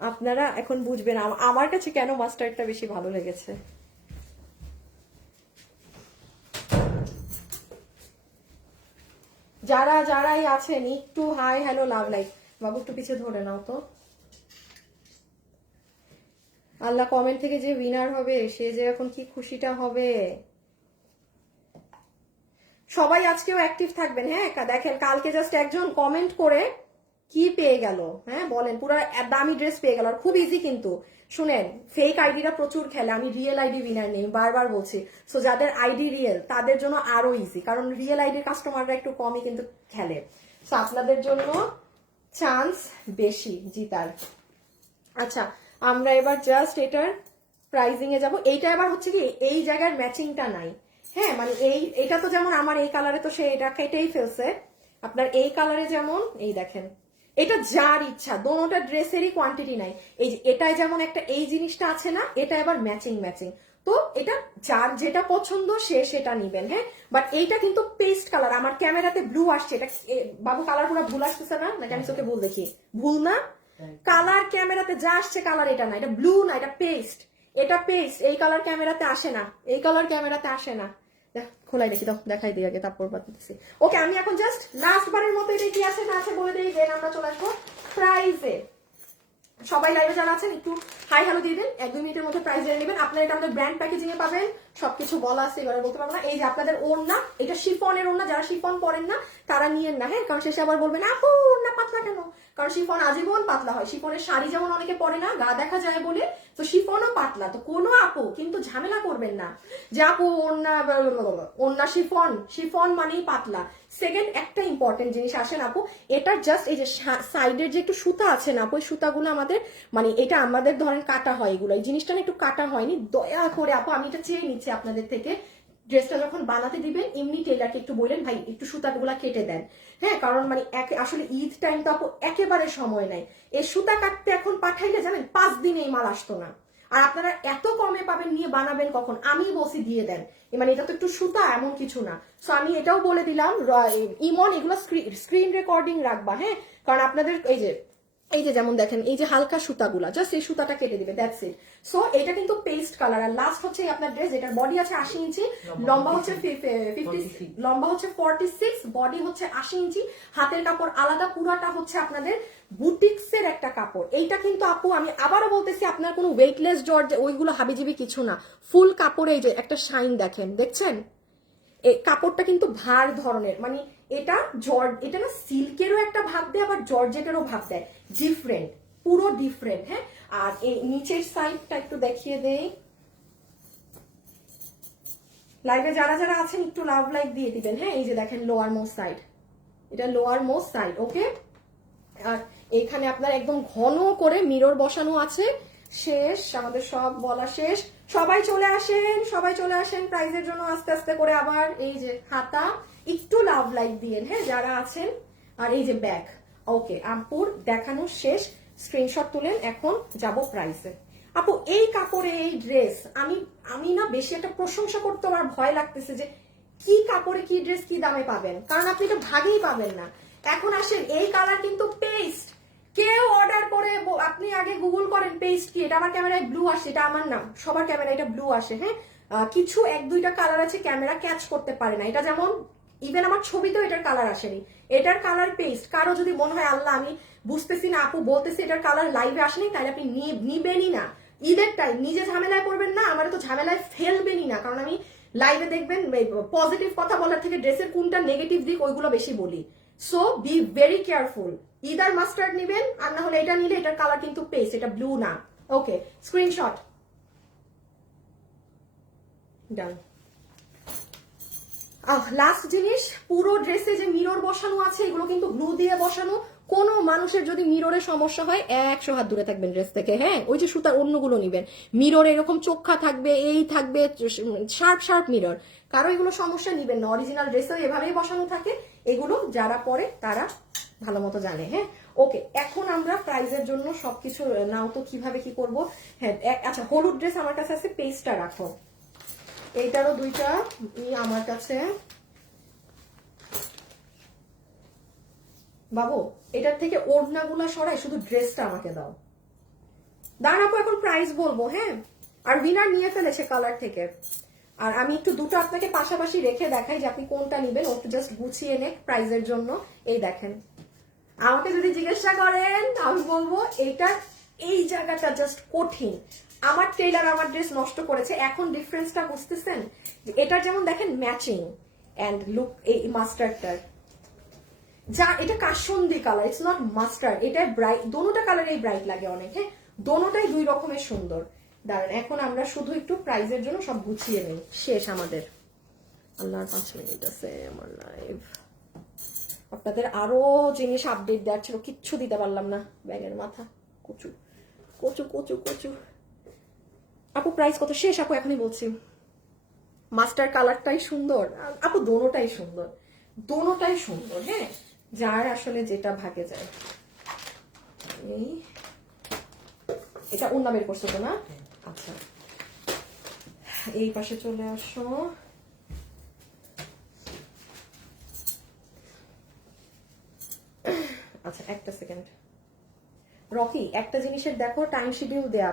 আপনারা এখন বুঝবেন আমার কাছে কেন মাস্টার্ডটা বেশি ভালো লেগেছে। যারাই আছেন একটু হাই হ্যালো লাভ লাইক, বাবু একটু পিছিয়ে ধরে নাও তো। আল্লাহ, কমেন্ট থেকে যে উইনার হবে সে যে এখন কি খুশিটা হবে। সবাই আজকেও অ্যাক্টিভ থাকবেন, হ্যাঁ দেখেন কালকে জাস্ট একজন কমেন্ট করে কি পেয়ে গেল, হ্যাঁ বলেন, পুরো দামি ড্রেস পেয়ে গেল। আর খুব ইজি কিন্তু, শুনেন ফেক আইডিরা প্রচুর খেলে, আমি রিয়েল আইডি উইনার নেই, বারবার বলছি। সো যাদের আইডি রিয়েল তাদের জন্য আরো ইজি, কারণ রিয়েল আইডির কাস্টমাররা একটু কমই কিন্তু খেলে। সো আপনাদের জন্য চান্স বেশি জিতার। আচ্ছা আমরা এবার জাস্ট এটার প্রাইজিং এ যাব। এইটা এবার হচ্ছে কি এই জায়গার ম্যাচিংটা নাই, হ্যাঁ মানে এটা তো যেমন আমার এই কালারে তো সে এটা কেটেই ফেলছে, আপনার এই কালারে যেমন এই দেখেন, এটা যার ইচ্ছা, দোনোটা ড্রেসেরই কোয়ান্টিটি নাই। এই যে এটাই যেমন একটা এই জিনিসটা আছে না, এটা এবার ম্যাচিং ম্যাচিং, তো এটা যার যেটা পছন্দ সে সেটা নিবেন, হ্যাঁ। বাট এইটা কিন্তু পেস্ট কালার, আমার ক্যামেরাতে ব্লু আসছে, এটা বাবু কালার পুরো ভুল আসতেছে না নাকি আমি তোকে ভুল দেখি? ভুল না, কালার ক্যামেরাতে যা আসছে কালার এটা না, এটা ব্লু না, এটা পেস্ট, এটা পেস্ট। এই কালার ক্যামেরাতে আসে না, এই কালার ক্যামেরাতে আসে না। খোলাই দেখি দাও, দেখাই দিই আগে তারপর বাতিতেছি। ওকে আমি এখন জাস্ট লাস্ট বারের মতো এটা কি আছে না আছে বলে দিই, দেন আমরা চলে আসবো প্রাইজে। সবাই লাইভে যারা আছেন একটু হাই হ্যালো দিয়ে দিন, 1-2 মিনিটের মধ্যে প্রাইস জেনে নেবেন। আপনারা এটা আমাদের ব্র্যান্ড প্যাকেজিং এ পাবেন, সবকিছু বলা আছে, এবারে বলতে পারবো না। এই যে আপনাদের ওড়না, এটা শিফনের ওড়না, যারা শিফন পরেন না তারা নিয়েন না, হ্যাঁ, কারণ শেষে আবার বলবেন আপু ওড়না পাতলা কেন, কারণ শিফন আজীবন পাতলা হয়। শিফনের শাড়ি যেমন অনেকে পরে না, গা দেখা যায় বলে, তো শিফনও পাতলা। তো কোনো আপু কিন্তু ঝামেলা করবেন না যে আপু ওড়না শিফন, শিফন মানেই পাতলা। সেকেন্ড একটা ইম্পর্টেন্ট জিনিস আসেন আপু, এটা জাস্ট এই যে সাইডের যে একটু সুতা আছে না আপু, ওই সুতাগুলো আমাদের মানে এটা আমাদের ধরেন কাটা হয়, এগুলো এই জিনিসটা না একটু কাটা হয়নি, দয়া করে আপু আমি এটা চেয়ে নিচ্ছি আপনাদের থেকে। ড্রেসটা যখন বানাতে দিবেন এমনি টেলারকে একটু বললেন ভাই একটু সুতাগুলা কেটে দেন, হ্যাঁ, কারণ মানে আসলে ঈদ টাইম তো আপু একেবারে সময় নাই। এই সুতা কাটতে এখন পাঠাইলে জানেন 5 দিনে এই মাল আসতো না। আর আপনারা এত কমে পাবেন, নিয়ে বানাবেন কখন? আমি বলছি দিয়ে দেন, মানে এটা তো একটু সুতা, এমন কিছু না। সো আমি এটাও বলে দিলাম ইমন এগুলো স্ক্রিন রেকর্ডিং রাখবা, হ্যাঁ, কারণ আপনাদের এই যে যেমন দেখেন এই যে হালকা সুতাগুলা, জাস্ট এই সুতাটা কেটে দিবে, দ্যাটস ইট। সো এটা কিন্তু পেস্ট কালার। আর লাস্ট হচ্ছে আপনার ড্রেস, এটার বডি আছে 80 ইঞ্চি, লম্বা হচ্ছে 46, বডি হচ্ছে 80 ইঞ্চি, হাতের কাপড় আলাদা, পুরাটা হচ্ছে আপনাদের বুটিক্সের একটা কাপড়। এইটা কিন্তু আপু আমি আবারও বলতেছি, আপনার কোনো ওয়েটলেস জর্জ ওইগুলো হাবিজিবি কিছু না, ফুল কাপড়ে এই যে একটা শাইন দেখেন, দেখছেন কাপড়টা কিন্তু ভার ধরনের, মানে এটা না সিল্কেরও একটা ভাব দেয়, আবার জর্জেটেরও ভাব দেয়, ডিফারেন্ট, পুরো ডিফারেন্ট। হ্যাঁ, আর এই নিচের সাইডটা একটু দেখিয়ে দেই। লাইভে যারা যারা আছেন একটু লাভ লাইক দিয়ে দিবেন। হ্যাঁ, এই যে দেখেন লোয়ার মোস্ট সাইড, এটা লোয়ার মোস্ট সাইড। ওকে, আর এইখানে আপনার একদম ঘন করে মিরর বসানো আছে। শেষ, আমাদের সব বলা শেষ। সবাই চলে আসেন, সবাই চলে আসেন প্রাইজের জন্য আস্তে আস্তে করে। আবার এই যে হাতা, একটু লাভ লাইক দিয়েন হ্যাঁ যারা আছেন। আর এই যে ব্যাগ। ওকে, আপুর দেখানো শেষ, স্ক্রিনশট তুলেন। এখন যাব প্রাইসে। আপু এই কাপড়ে এই ড্রেস, আমি না বেশি একটা প্রশংসা করতে আমার ভয় লাগতেছে যে কি কাপড়ে কি ড্রেস কি দামে পাবেন, কারণ আপনি এটা ভাগেই পাবেন না। এখন আসেন, এই কালার কিন্তু পেস্ট, কেউ অর্ডার করে আপনি আগে গুগল করেন পেস্ট কি। এটা আমার ক্যামেরায় ব্লু আসে, এটা আমার নাম, সবার ক্যামেরায় এটা ব্লু আসে। হ্যাঁ, কিছু এক দুইটা কালার আছে ক্যামেরা ক্যাচ করতে পারে না। এটা যেমন ইভেন আমার ছবিতেও এটার কালার আসেনি, এটার কালার পেস্ট। কারো যদি মনে হয় আল্লাহ আমি বুঝতেছি না, আপু বলতেছি এটার কালার লাইভে আসেনি, তাহলে আপনি নিবেনই না। ঈদের টাইম নিজে ঝামেলায় পড়বেন না, আমার তো ঝামেলায় ফেলবেনই না, কারণ আমি লাইভে দেখবেন পজিটিভ কথা বলার থেকে ড্রেসের কোনটা নেগেটিভ দিক ওইগুলো বেশি বলি। So be very careful, either mustard নিবেন আর না হলে এটা নিলে, এটার কালার কিন্তু পেস্ট, এটা ব্লু না। ওকে, স্ক্রিনশট ডান। লাস্ট জিনিস, পুরো ড্রেসে যে মিরর বসানো আছে এগুলো কিন্তু গ্লু দিয়ে বসানো। কোনো মানুষের যদি মিররের সমস্যা হয় 100 হাত দূরে থাকবেন ড্রেস থেকে। হ্যাঁ, ওই যে সুতার অন্যগুলো নিবেন, মিরর এরকম চোখা থাকবে, এই থাকবে শার্প শার্প মিরর, কারো এগুলো সমস্যা নিবেন না। অরিজিনাল ড্রেসে এভাবেই বসানো থাকে, এগুলো যারা পরে তারা ভালো মতো জানে। হ্যাঁ, ওকে, এখন আমরা প্রাইজের জন্য সবকিছু নাও তো কিভাবে কি করব। হ্যাঁ, আচ্ছা, হলুদ ড্রেস আমার কাছে আছে, পেস্টটা রাখো। এইটারও দুইটা আমার কাছে। বাবু এটার থেকে ওড়নাগুলা সরাই, শুধু ড্রেসটা আমাকে দাও। দাঁড়ান আপু, এখন প্রাইস বলবো। হ্যাঁ, আর উইনার নিয়ে ফেলেছে কালার থেকে। আর আমি একটু দুটো আপনাকে পাশাপাশি রেখে দেখাই যে আপনি কোনটা নিবেন, ও জাস্ট গুছিয়ে নে প্রাইজের জন্য। এই দেখেন, আমাকে যদি জিজ্ঞাসা করেন আমি বলবো এইটা, এই জায়গাটা জাস্ট কঠিন। আমার টেইলার আমার ড্রেস নষ্ট করেছে। এখন ডিফারেন্সটা বুঝতেছেন? এটার যেমন দেখেন ম্যাচিং এন্ড লুক, এই মাস্টার্ডটার যা, এটা কাশন্দি কালার, ইটস নট মাস্টার্ড, এটা ব্রাইট, দোনোটা কালারেই ব্রাইট লাগে অনেক। হ্যাঁ, দোনোটাই দুই রকমের সুন্দর। দাঁড়ান, এখন আমরা শুধু একটু প্রাইজের জন্য সব গুছিয়ে নেই। শেষ আমাদের, আল্লাহর 5 মিনিট আছে আমার লাইভ। আপনাদের আরো জিনিস আপডেট দেওয়ার ছিল, কিচ্ছু দিতে পারলাম না। ব্যাগের মাথা কচু কচু কচু কচু। আপু প্রাইস কত? শেষ আপু, এখনই বলছি। মাস্টার কালারটাই সুন্দর আপু, দোনোটাই সুন্দর, দোনোটাই সুন্দর। হ্যাঁ, যার আসলে যেটা ভাগে যায়। এটা ওন্না বের করছো তো না? আচ্ছা, এই পাশে চলে আসো। আচ্ছা, একটা সেকেন্ড রকি, একটা জিনিসের দেখো টাইম শিডিউল দেয়া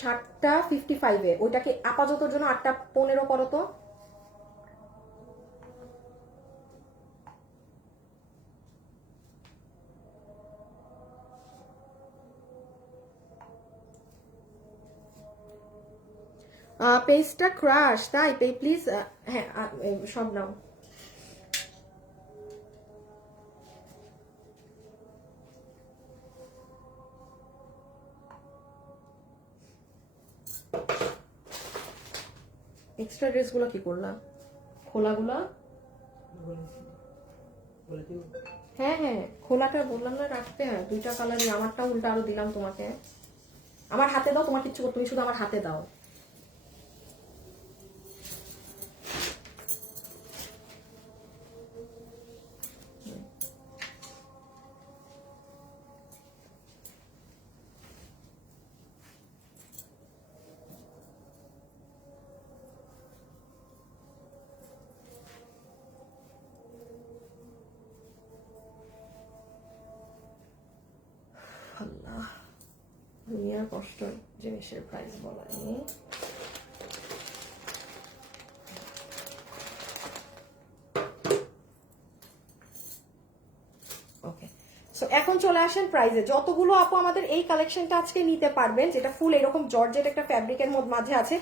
7:55 ওইটাকে আপাতত জন্য 8:15 করো তো। পেজটা ক্রাশ, তাই প্লিজ। হ্যাঁ, সব নাও। এক্সট্রা ড্রেসগুলো কি করলা? খোলাগুলা? হ্যাঁ হ্যাঁ, খোলাটা বললাম না রাখতে। হ্যাঁ, দুইটা কালারই, আমারটা উল্টা আরো দিলাম তোমাকে। আমার হাতে দাও, তোমার কিচ্ছু, তুমি শুধু আমার হাতে দাও। আল্লাহ, দুনিয়ার কষ্ট জিনিসের প্রাইস বলা নেই। ওকে, সো এখন চলে আসেন প্রাইজে। যতগুলো আপু আমাদের এই কালেকশনটা আজকে নিতে পারবেন, যেটা ফুল এরকম জর্জেট একটা ফ্যাব্রিকের মাঝে আছে,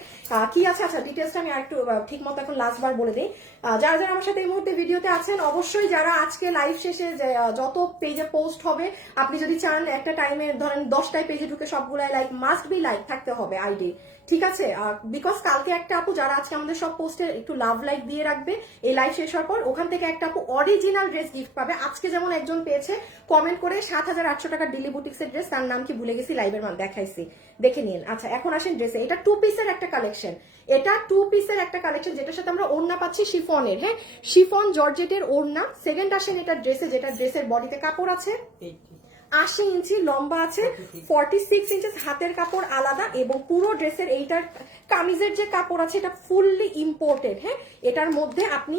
কি আছে আচ্ছা ডিটেলসটা আমি আরেকটু ঠিক মতো এখন লাস্টবার বলে দিই। যারা যারা আমার সাথে এই মুহূর্তে ভিডিওতে আছেন, অবশ্যই যারা আজকে লাইভ শেষে যত পেজে পোস্ট হবে, আপনি যদি চান একটা টাইমে ধরেন 10টায় পেজে ঢুকে সবগুলাই লাইক মাস্ট বি লাইক থাকতে হবে আইডি, ঠিক আছে? বিকজ কালকে একটা আপু যারা আজকে আমাদের সব পোস্টে একটু লাভ লাইক দিয়ে রাখবে, এই লাইভ শেষ হওয়ার পর ওখান থেকে একটা আপু অরিজিনাল ড্রেস গিফট পাবে। আজকে যেমন একজন পেয়েছে কমেন্ট করে 7,800 টাকার দিল্লি বুটিক্সের ড্রেস, তার নাম কি ভুলে গেছি, লাইভের মান দেখাইছি, দেখে নিন। আচ্ছা এখন আসেন ড্রেসে। এটা 2 পিসের একটা কালেকশন, এটা 2 পিসের একটা কালেকশন যেটার সাথে আমরা ওড়না পাচ্ছি শিফনের, হ্যাঁ শিফন জর্জেটের ওড়না। সেকেন্ড আসেন এটা ড্রেসে, যেটা ড্রেসের বডিতে কাপড় আছে 80 ইঞ্চি, লম্বা আছে 46 ইঞ্চেস, হাতের কাপড় আলাদা, এবং পুরো ড্রেসের এইটার কামিজের যে কাপড় আছে এটা ফুললি ইম্পোর্টেড। হ্যাঁ এটার মধ্যে আপনি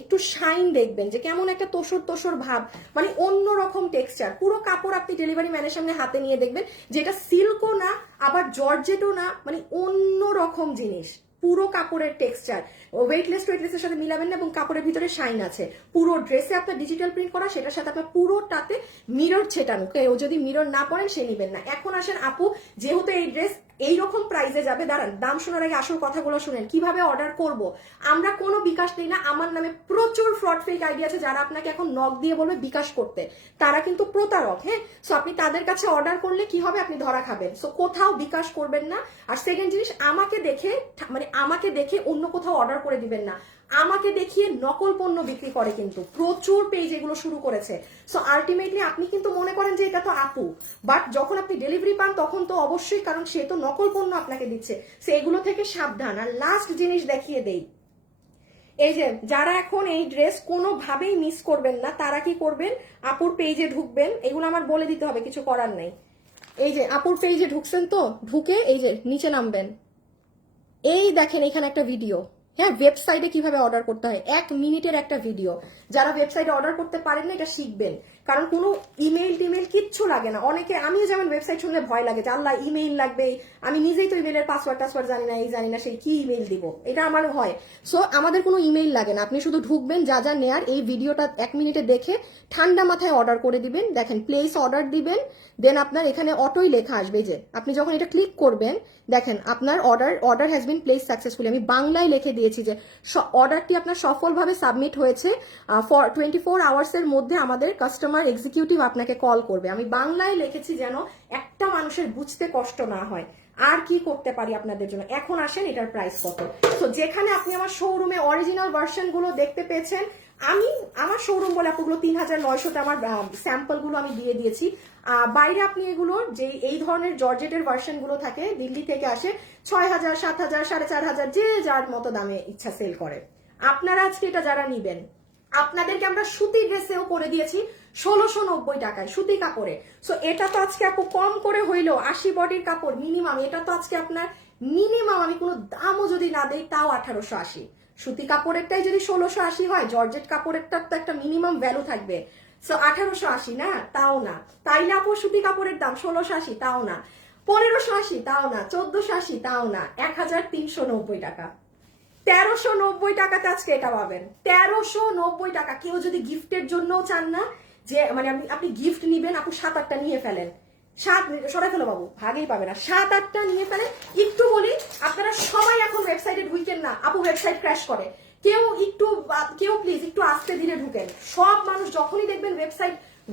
একটু শাইন দেখবেন, যে কেমন একটা তোষর তোষর ভাব, মানে অন্যরকম টেক্সচার। পুরো কাপড় আপনি ডেলিভারি ম্যানের সামনে হাতে নিয়ে দেখবেন যেটা সিল্কও না আবার জর্জেটও না, মানে অন্যরকম জিনিস। পুরো কাপড়ের টেক্সচার ওয়েটলেসের সাথে মিলাবেন না, এবং কাপড়ের ভিতরে শাইন আছে। পুরো ড্রেসে আপনার ডিজিটাল প্রিন্ট করা, সেটার সাথে আপনার পুরোটাতে মিরর ছেটানো, কেউ যদি মিরর না পরেন সে নিবেন না। এখন আসেন আপু, যেহেতু এই ড্রেস এইরকম প্রাইসে যাবে, দাঁড়ান দাম শোনার আগে আসল কথাগুলো শুনেন। কিভাবে অর্ডার করব? আমরা কোনো বিকাশ দিই না, আমার নামে প্রচুর ফ্রড ফেক আইডি আছে যারা আপনাকে এখন নক দিয়ে বলবে বিকাশ করতে, তারা কিন্তু প্রতারক। হ্যাঁ সো আপনি তাদের কাছে অর্ডার করলে কি হবে, আপনি ধরা খাবেন। সো কোথাও বিকাশ করবেন না। আর সেকেন্ড জিনিস, আমাকে দেখে অন্য কোথাও অর্ডার করে দিবেন না। আমাকে দেখিয়ে নকল পণ্য বিক্রি করে কিন্তু প্রচুর পেজ এগুলো শুরু করেছে। সো আলটিমেটলি আপনি কিন্তু মনে করেন যে এটা তো আপু, বাট যখন আপনি ডেলিভারি পান তখন তো অবশ্যই, কারণ সে তো নকল পণ্য আপনাকে দিচ্ছে। সো এগুলো থেকে সাবধান। আর লাস্ট জিনিস দেখিয়ে দেই, এই যে যারা এখন এই ড্রেস কোনোভাবেই মিস করবেন না, তারা কি করবেন, আপুর পেজে ঢুকবেন। এগুলো আমার বলে দিতে হবে, কিছু করার নাই। এই যে আপুর পেজে ঢুকছেন তো, ঢুকে এই যে নিচে নামবেন, এই দেখেন এখানে একটা ভিডিও, হ্যাঁ ওয়েবসাইটে কিভাবে অর্ডার করতে হয়, 1 মিনিটের একটা ভিডিও। যারা ওয়েবসাইটে অর্ডার করতে পারেন না, এটা শিখবেন, কারণ কোনো ইমেইল টিমেইল কিচ্ছু লাগে না। অনেকে, আমিও যেমন ওয়েবসাইট শুনলে ভয় লাগে যে আল্লাহ ইমেইল লাগবে, আমি নিজেই তো ইমেইলের পাসওয়ার্ড জানি না, এই জানি না, সেই কি ইমেইল দিব, এটা আমার হয়। সো আমাদের কোনো ইমেইল লাগে না, আপনি শুধু ঢুকবেন, যা যা নেয়ার এই ভিডিওটা 1 মিনিটে দেখে ঠান্ডা মাথায় অর্ডার করে দিবেন। দেখেন প্লেস অর্ডার দিবেন, দেন আপনার এখানে অটোই লেখা আসবে, যে আপনি যখন এটা ক্লিক করবেন দেখেন আপনার order has been place successfully. আমি বাংলায় লিখে দিয়েছি যে অর্ডারটি আপনার সফলভাবে সাবমিট হয়েছে, 24 আওয়ার্সের মধ্যে আমাদের কাস্টমার এক্সিকিউটিভ আপনাকে কল করবে। আমি বাংলায় লিখেছি যেন একটা মানুষের বুঝতে কষ্ট না হয়। আর কি করতে পারি আপনাদের জন্য? এখন আসেন এটার প্রাইস কত। তো যেখানে আপনি আমার শোরুমে অরিজিনাল ভার্সন গুলো দেখতে পেয়েছেন, আমি আমার শোরুম বলে আপুগুলো 3,900টা আমার স্যাম্পল গুলো আমি দিয়ে দিয়েছি। বাইরে আপনি এগুলোর যে এই ধরনের জর্জেটের ভার্সন গুলো থাকে, দিল্লি থেকে আসে, 6,000, 7,000, 4,500, যে যার মতো দামে ইচ্ছা সেল করে। আপনারা আজকে এটা যারা নিবেন, আপনাদেরকে আমরা সুতি ড্রেসেও করে দিয়েছি 1,690 টাকায়, সুতি কাপড়ে। সো এটা তো আজকে আপু কম করে হইলো 80 বডির কাপড় মিনিমাম, এটা তো আজকে আপনার মিনিমাম, আমি কোনো দামও যদি না দেই তাও 1,880। সুতি কাপড়েরটাই যদি 1,680 হয়, জর্জেট কাপড়েরটার তো একটা মিনিমাম ভ্যালু থাকবে। সো 1,880 না, তাও না। তাইলে আপু সুতি কাপড়ের দাম 1,680, তাও না। 1,580, তাও না। 1,480, তাও না। 1,390 টাকা। 1,390 টাকাতে আজকে এটা পাবেন। 1,390 টাকা। কেউ যদি গিফটের জন্যও চান না, যে মানে আপনি গিফট নিবেন, আপু 7-8টা নিয়ে ফেলেন, সরাই ফেলো বাবু, ভাগেই পাবে না, 7-8টা নিয়ে ফেলেন। একটু বলি, আপনারা সবাই এখন ওয়েবসাইটে ঢুকেন না, আপু ওয়েবসাইট ক্র্যাশ করে। কেউ প্লিজ একটু আস্তে ধীরে ঢুকেন। সব মানুষ যখনই দেখবেন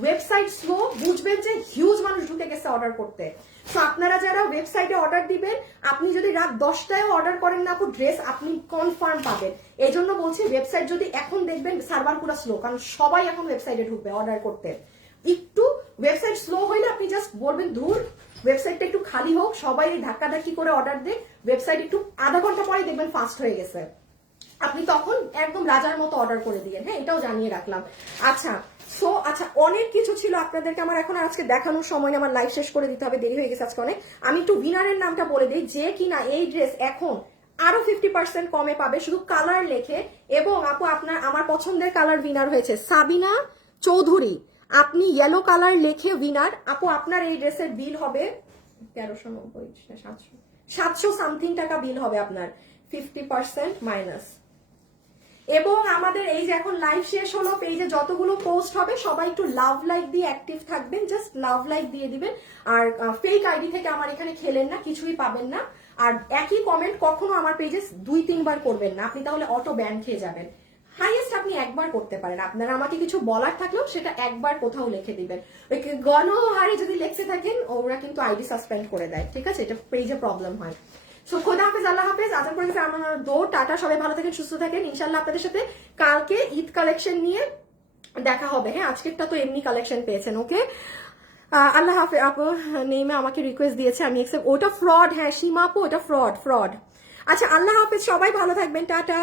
ওয়েবসাইট স্লো, বুঝবেন যে হিউজ মানুষ ঢুকে গেছে অর্ডার করতে। তো আপনারা যারা ওয়েবসাইটে অর্ডার দিবেন, আপনি যদি রাত 10টায় অর্ডার করেন না আপু, ড্রেস আপনি কনফার্ম পাবেন। এই জন্য বলছি, ওয়েবসাইট যদি এখন দেখবেন সার্ভার পুরো স্লো, কারণ সবাই এখন ওয়েবসাইটে ঢুকবে অর্ডার করতে। একটু ওয়েবসাইট স্লো হইলে আপনি জাস্ট বলবেন ধুর, ওয়েবসাইটটা একটু খালি হোক, সবাই ধাক্কাধাক্কি করে অর্ডার দেয়, ওয়েবসাইট একটু আধা ঘন্টা পরে দেখবেন ফাস্ট হয়ে গেছে, আপনি তখন একদম রাজার মতো অর্ডার করে দিয়েন। হ্যাঁ এটাও জানিয়ে রাখলাম। আচ্ছা অনেক কিছু ছিল আপনাদেরকে আমার এখন আজকে দেখানোর সময় না, আমার লাইভ শেষ করে দিতে হবে, দেরি হয়ে গেছে আজকে অনেক। আমি একটু উইনারের নামটা বলে দিই, যে কিনা এই ড্রেস এখন আরো 50% কমে পাবে, শুধু কালার লেখে। এবং আপু আমার পছন্দের কালার উইনার হয়েছে সাবিনা চৌধুরী। আপনি ইয়েলো কালার লেখে উইনার। আপু আপনার এই ড্রেসের বিল হবে 1,390, 700 সামথিং টাকা বিল হবে আপনার, 50% মাইনাস। এবং আমাদের এই যে এখন লাইভ শেষ হলো, পেজে যতগুলো পোস্ট হবে সবাই একটু লাভ লাইক দিয়ে অ্যাক্টিভ থাকবেন, জাস্ট লাভ লাইক দিয়ে দিবেন। আর ফেক আইডি থেকে আমার এখানে খেলেন না, কিছুই পাবেন না। আর একই কমেন্ট কখনো আমার পেজে 2-3 বার করবেন না, আপনি তাহলে অটো ব্যান খেয়ে যাবেন। হাইয়েস্ট আপনি একবার করতে পারেন, আপনারা আমাকে কিছু বলার থাকলেও সেটা একবার কোথাও লিখে দিবেন। ওই গণহারে যদি লিখতে থাকেন ওরা কিন্তু আইডি সাসপেন্ড করে দেয়, ঠিক আছে, এটা পেজে প্রবলেম হয়। সো খোদা হাফেজ, আল্লাহ হাফেজ, আজান পড়ে গেছে আমার টাটা, সবাই ভালো থাকেন, সুস্থ থাকেন। ইনশাল্লাহ আপনাদের সাথে কালকে ঈদ কালেকশন নিয়ে দেখা হবে। হ্যাঁ, আজকেরটা তো এমনি কালেকশন পেয়েছেন, ওকে। আল্লাহ হাফেজ। আপু নেমে আমাকে রিকোয়েস্ট দিয়েছে, আমি ওটা ফ্রড। হ্যাঁ সীমা আপু, ওটা ফ্রড। আচ্ছা, আল্লাহ হাফেজ, সবাই ভালো থাকবেন, টাটা।